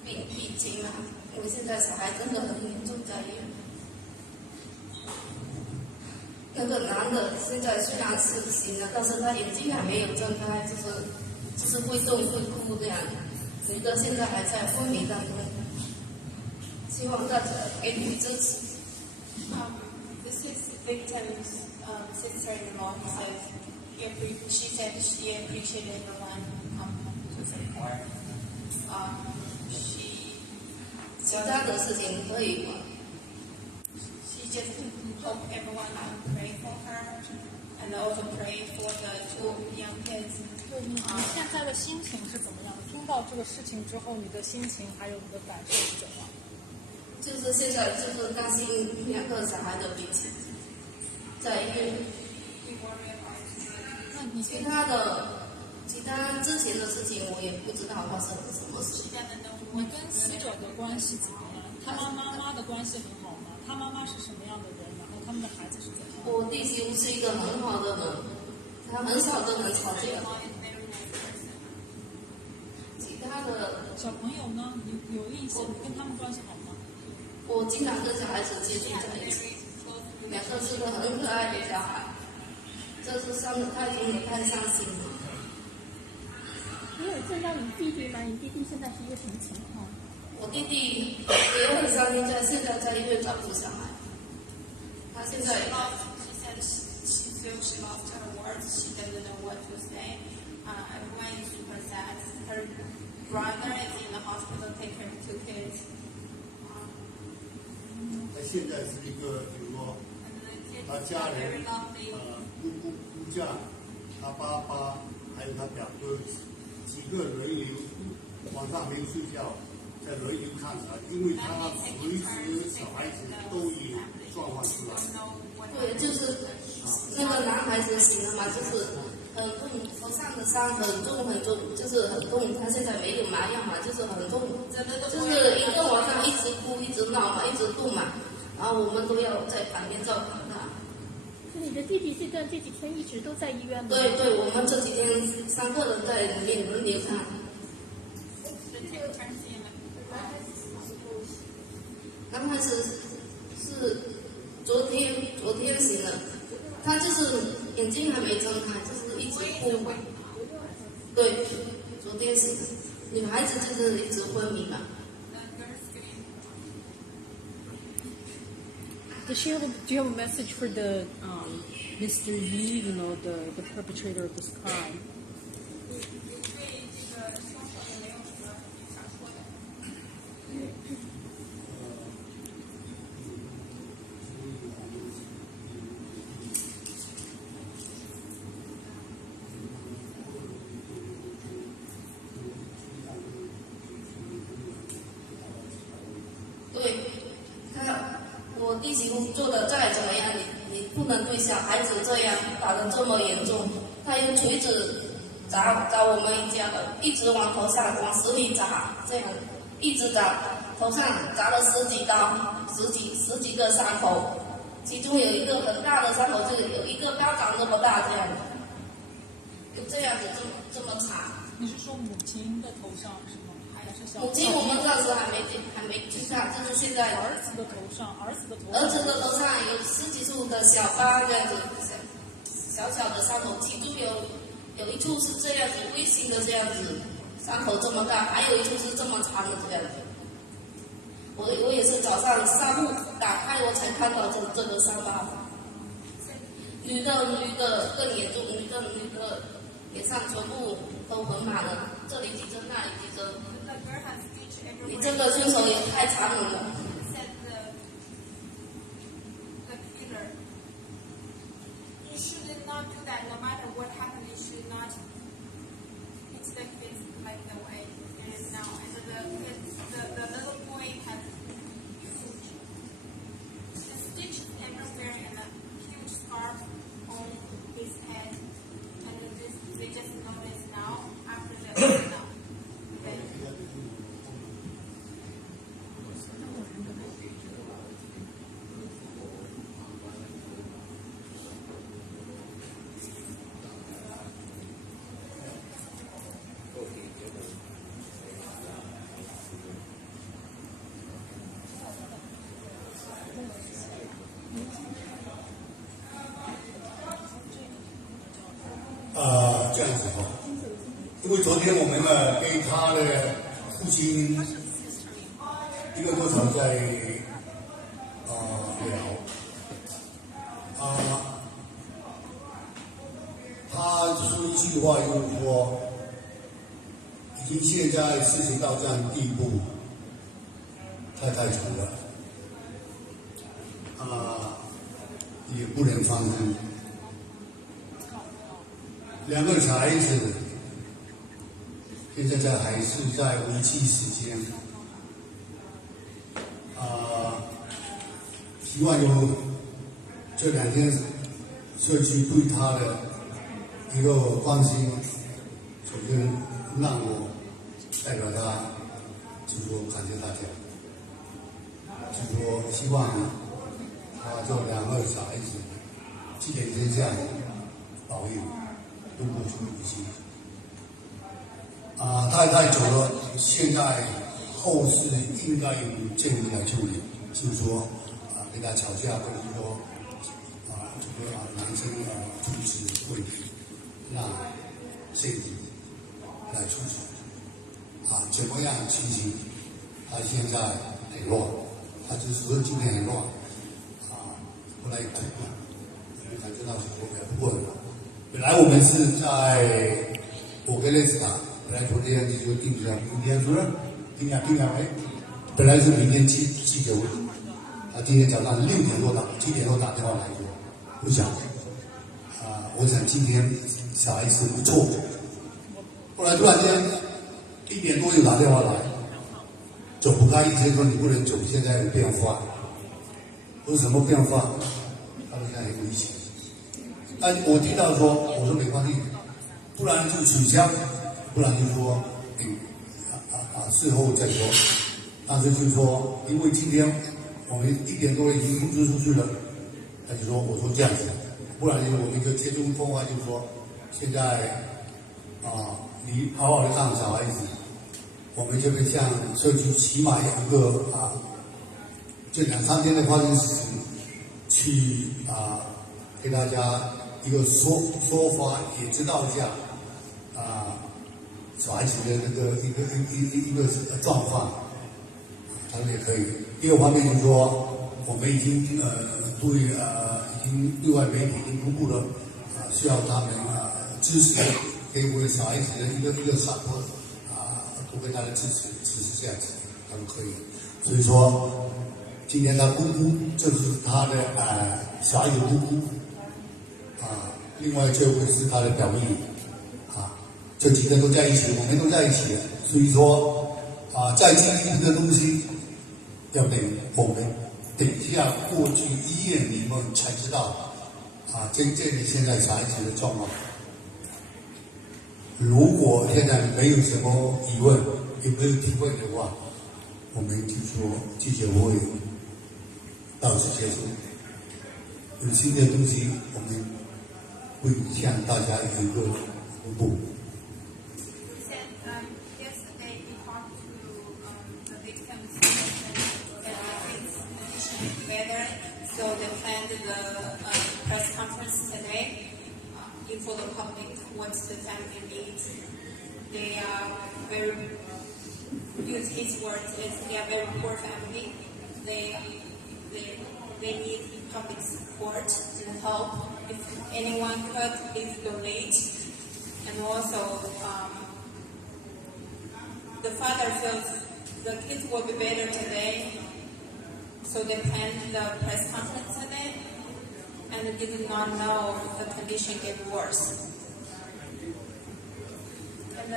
病情啊，因为现在小孩真的很严重，在医院。那个男的现在虽然是醒了，但是他眼睛还没有睁开，就是会动会哭这样，女的现在还在昏迷当中，希望大家给予支持。This is victim's sister-in-law. She said she appreciated everyone to support.其他的事情可以吗？ She just hope everyone will pray for her and also pray for the 2 young kids. 你现在的心情是怎么样的？听到这个事情之后，你的心情还有你的感受是怎样？就是现在就是担心2个小孩的病情，在医院。那你其他之前的事情我也不知道发生了什么事。你跟死者的关系怎么样？他妈妈的关系很好吗？他妈妈是什么样的人？然后他们的孩子是怎样？我弟媳妇是一个很好的人，他很少跟人吵架。其他的小朋友呢？你有印象？你跟他们关系好吗？我经常跟小孩子接触在一起。两个是个很可爱的小孩，这次伤得太重也太伤心了。你有见到你弟弟吗？你弟弟现在是一个什么情况？我弟弟也很伤心，现在在医院照顾小孩。他现在 She said she feels she lost her words. She doesn't know what to say. Everyone is super sad. Her brother is in the hospital taking her two kids. 他现在是一个，比如说，他家人，姑丈，他爸爸，还有他表哥，几个轮流，晚上没有睡觉，在轮流看他，因为他随时小孩子都有状况出来。对，就是那个男孩子醒了嘛，就是很痛，头上的伤很重很重，就是很痛。他现在没有麻药嘛，就是很痛，就是一个晚上一直哭一直闹嘛，一直动嘛，然后我们都要在旁边照顾他。你的弟弟这几天一直都在医院吗？对对，我们这几天3个人在里面轮流看。男孩子是昨天醒了，他就是眼睛还没睁开，就是一直哭。对，昨天醒了。女孩子就是一直昏迷嘛。Do you have a message for the Mr. Yi, the perpetrator of this crime? 对，我弟媳妇做的再怎么样，你不能对小孩子这样打得这么严重。他用锤子砸我们一家的，一直往头上往死里砸，这样一直砸，头上砸了10几刀，十几个伤口，其中有一个很大的伤口，就有一个巴掌这么大这样的，就这样子这么长。你是说母亲的头上是吗？还是小？母亲我们暂时还没去看，就是现在儿子的头上有10几处的小疤这样子，小的伤口，其中有一处是这样子微型的这样子，伤口这么大，还有一处是这么长的这样子。我也是早上纱布打开我才看到这个伤疤。女的更严重，女的脸上全部都很满了，这里几针那里几针。你这个凶手也太残忍了。You should not do that. No matter what happened, you should not hit the kids like that way. And now, the little boy has stitches everywhere and a huge scar on his head. And they just noticed now after the now. Okay. 这样子哈，因为昨天我们呢跟他的父亲1个多小时在聊，他说一句话就是说，已经现在事情到这样的地步，太长了，也不能放任。2个小孩子现在还是在危机时间，希望有这2天社区对他的一个关心，首先让我代表他就说感谢大家，就说希望他这2个小孩子7点天下保佑。度过这个危机，太久了，现在后事应该由正义来处理，就是说跟他吵架，或者是说这个男生主持会议，让县级来出手。怎么样情形？现在很乱，就是说今天很乱，不来看看，我才知道是我改不过了。本来我们是我跟雷斯塔，本来昨天就定下，明天是不是？定下没？本来是明天记者会，今天早上7点多打电话来说，我想今天小孩子不错，后来突然间1点多又打电话来，走不开，医生说你不能走，现在有变化。我说什么变化？他说现在很危险。但我听到说，我说没关系，不然就取消，不然就说事后再说。但是就说，因为今天我们1点多已经通知出去了，他就说我说这样子，不然我们就接中风啊，就是说现在你好好的让小孩子，我们就会像社区起码有一个这2-3天的发生事情，去给大家一个说法，也知道一下小孩子的那个一个状况，他们也可以。第二方面就是说，我们已经已经对外媒体已经公布了需要他们支持，给我们小孩子的一个support都给大家支持这样子，他们可以。所以说，今天他姑姑，这是他的小孩子姑姑另外这位是他的表妹这几个都在一起，我们都在一起，所以说在经历这个东西，要等我们等一下过去医院你们才知道真正的现在小孩子的状况。如果现在没有什么疑问，也没有提问的话，我们就说记者会到此结束。有新的东西，我们会向大家有一个公布。Yesterday we talked to the victims and it's better, so they planned the press conference today for the public once the family meets. They are very, use his words, they are very poor family. They need public support and help. If anyone could, please donate. And also, the father feels the kids will be better today, so they planned the press conference today, and they did not know the condition get worse. And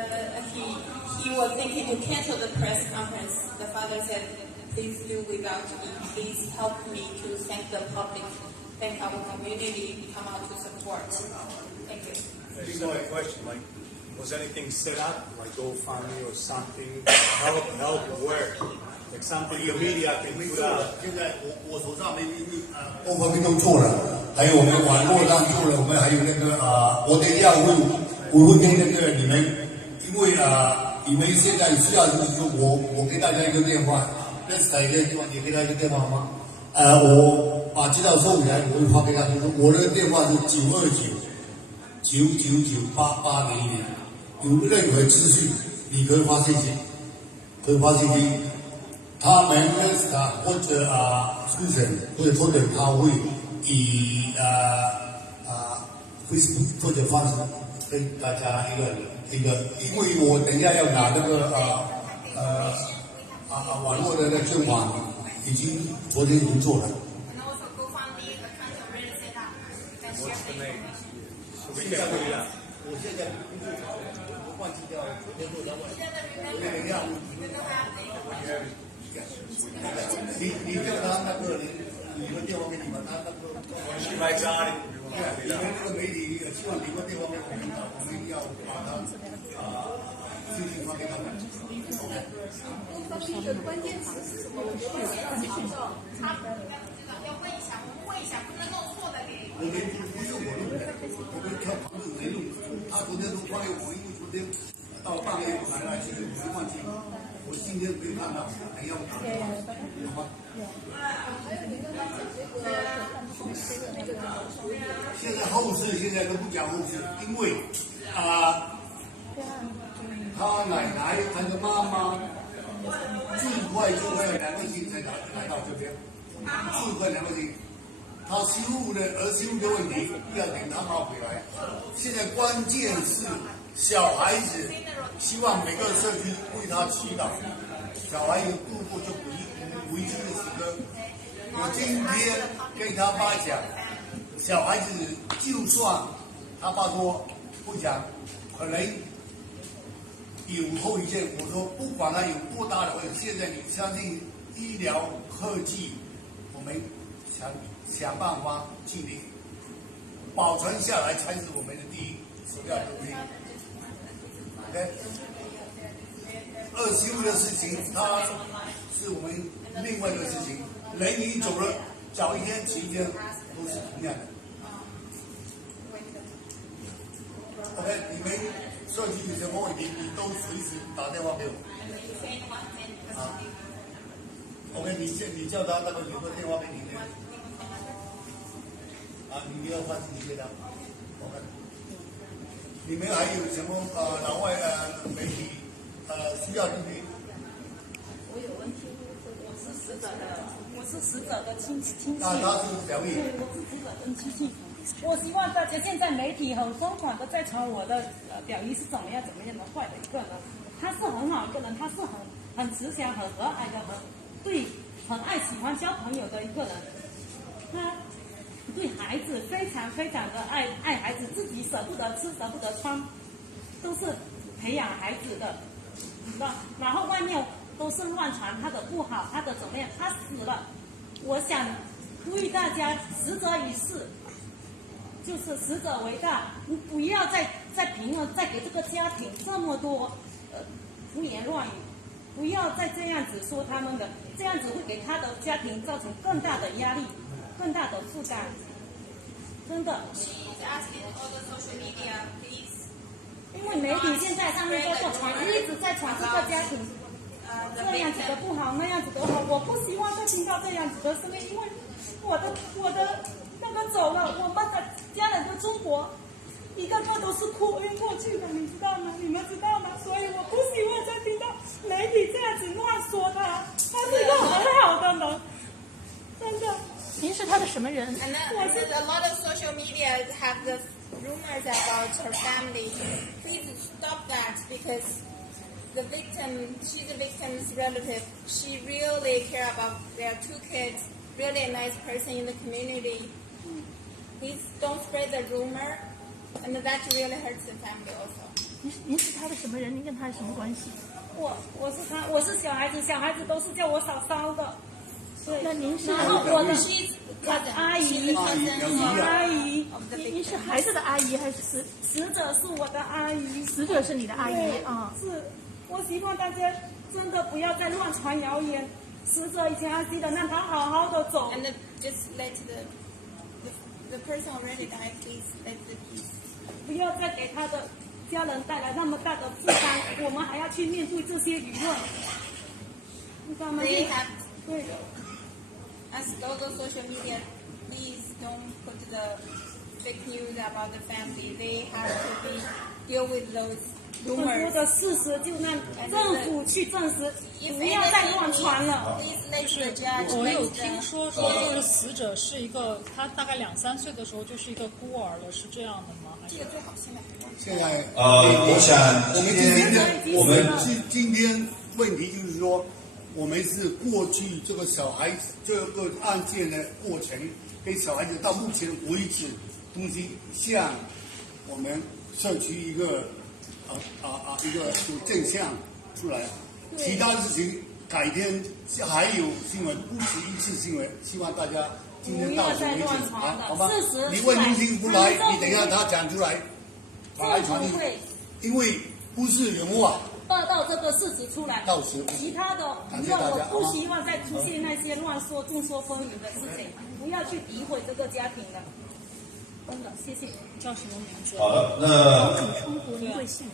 he was thinking to cancel the press conference. The father said, please do without me. Please help me to thank the public, thank our community, come out to support. Thank you. Just a question, like, was anything set up, like GoFundMe or something, help where? Like something the media can put out? 现在我手上各方面都做了，还有我们网络上做了，我们还有那个我等一下我会跟那个你们，因为你们现在需要就是说我给大家一个电话，认识一个地方，你给他一个电话好吗？我把资料收回来，我会发给他，就是我的电话是929-999-8800，有任何资讯你可以发信息，他们认识他或者出审或者他会以Facebook 或者方式跟大家一个，因为我等一下要拿那个网络的那正网，昨天已经做了。我现在不一样。我现在我忘记掉昨天做的问题。等一下，你叫他那个你们电话给你们，他那个去买家里。你们这个媒体希望你们电话给我们要把它信息发给他们。发出一个关键词是什么？我觉得他要问一下，我们问一下，不能弄错的给。我们不是我弄的，我们靠旁边人弄的。他昨天都发给我，因为昨天到半夜我来了，其实我没忘记。我今天没看到，还要打电话，有吗？现在后事现在都不讲后事，因为他奶奶他的妈妈最快就会2个星期才来到这边，最快2个星期。他媳妇的儿媳妇的问题要等他妈回来。现在关键是小孩子，希望每个社区为他祈祷，小孩子度过这危机的时刻。我今天跟他爸讲，小孩子就算他爸说不讲，可能有后遗症。我说不管他有多大的问题，现在你相信医疗科技，我们想办法尽力保存下来，才是我们的第一首要的目的。OK， 二媳妇的事情，它是我们另外的事情。人已走了，早一天迟一天都是同样的。OK， 你们社区有什么问题，你都随时打电话给我。啊 ，OK， 你叫他那个有个电话给你的。你要换你接的 ，OK。你们还有什么老外媒体需要这边？我有问题，我是死者的亲戚。他是表弟。我是死者的亲戚。我希望大家现在媒体很疯狂的在传我的表姨是怎么样的坏的一个人，他是很好一个人，他是很慈祥、很和蔼的，很爱喜欢交朋友的一个人，他。对孩子非常非常的爱孩子，自己舍不得吃舍不得穿，都是培养孩子的。然后外面都是乱传他的不好，他的怎么样，他死了。我想呼吁大家，死者已逝，就是死者为大，你不要再评论，再给这个家庭这么多胡言乱语，不要再这样子说他们的，这样子会给他的家庭造成更大的压力。更大的负担，真的。因为媒体现在上面都在传，一直在传这个家庭这样子的不好，那样子的好。我不希望再听到这样子的声音，因为我的那个走了，我们的家人的中国，一个个都是哭晕过去的，你知道吗？你们知道吗？所以我不希望再听到媒体这样子乱说他，他是一个很好的人，真的。您是他的什么人？ And then a lot of social media have the rumors about her family. Please stop that because she's the victim's relative. She really care about their 2 kids. Really a nice person in the community. Please don't spread the rumor, and that really hurts the family also. 您是他的什么人？您跟他是什么关系？我是小孩子，小孩子都是叫我嫂嫂的。那您是？然后我的阿姨，阿姨，您是孩子的阿姨还是死者是我的阿姨？死者是你的阿姨啊？是，我希望大家真的不要再乱传谣言，死者已经要记得让他好好的走。And just let the person already died. Please let the peace. 不要再给他的家人带来那么大的负担，我们还要去面对这些舆论，你知道吗？对。As those on social media, please don't put the fake news about the family. They have to deal with those rumors. 很多的事实就让政府去证实，不要再乱传了。我有听说就是死者是一个，他大概2、3岁的时候就是一个孤儿了，是这样的吗？这个最好现在我想今天问题就是说。我们是过去这个小孩子这个案件的过程，给小孩子到目前为止东西向我们社区一个正向出来，其他事情改天还有新闻，不止一次新闻，希望大家今天到此为止啊，好吗？你问东西不来，你等一下他讲出来，把来传递，因为不是人话。报道这个事实出来，其他的我不希望再出现那些乱说、众说纷纭的事情，不要去诋毁这个家庭了。真的，谢谢。叫什么名字？好的，那称呼您贵姓？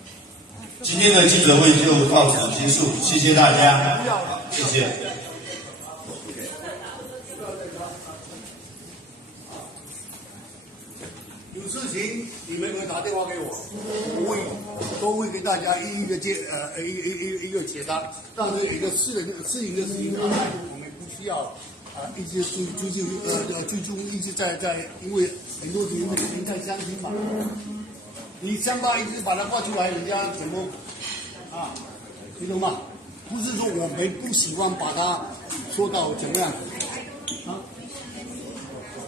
今天的记者会就到此结束，谢谢大家，谢谢。有事情你们可以打电话给我，我都会给大家一一的一个解答。但是一个私人的事情安排，我们不需要一直追踪，一直在，因为很多节目已经在相亲嘛。你乡巴一直把它挂出来，人家怎么你懂吗？不是说我们不喜欢把它说到怎么样啊？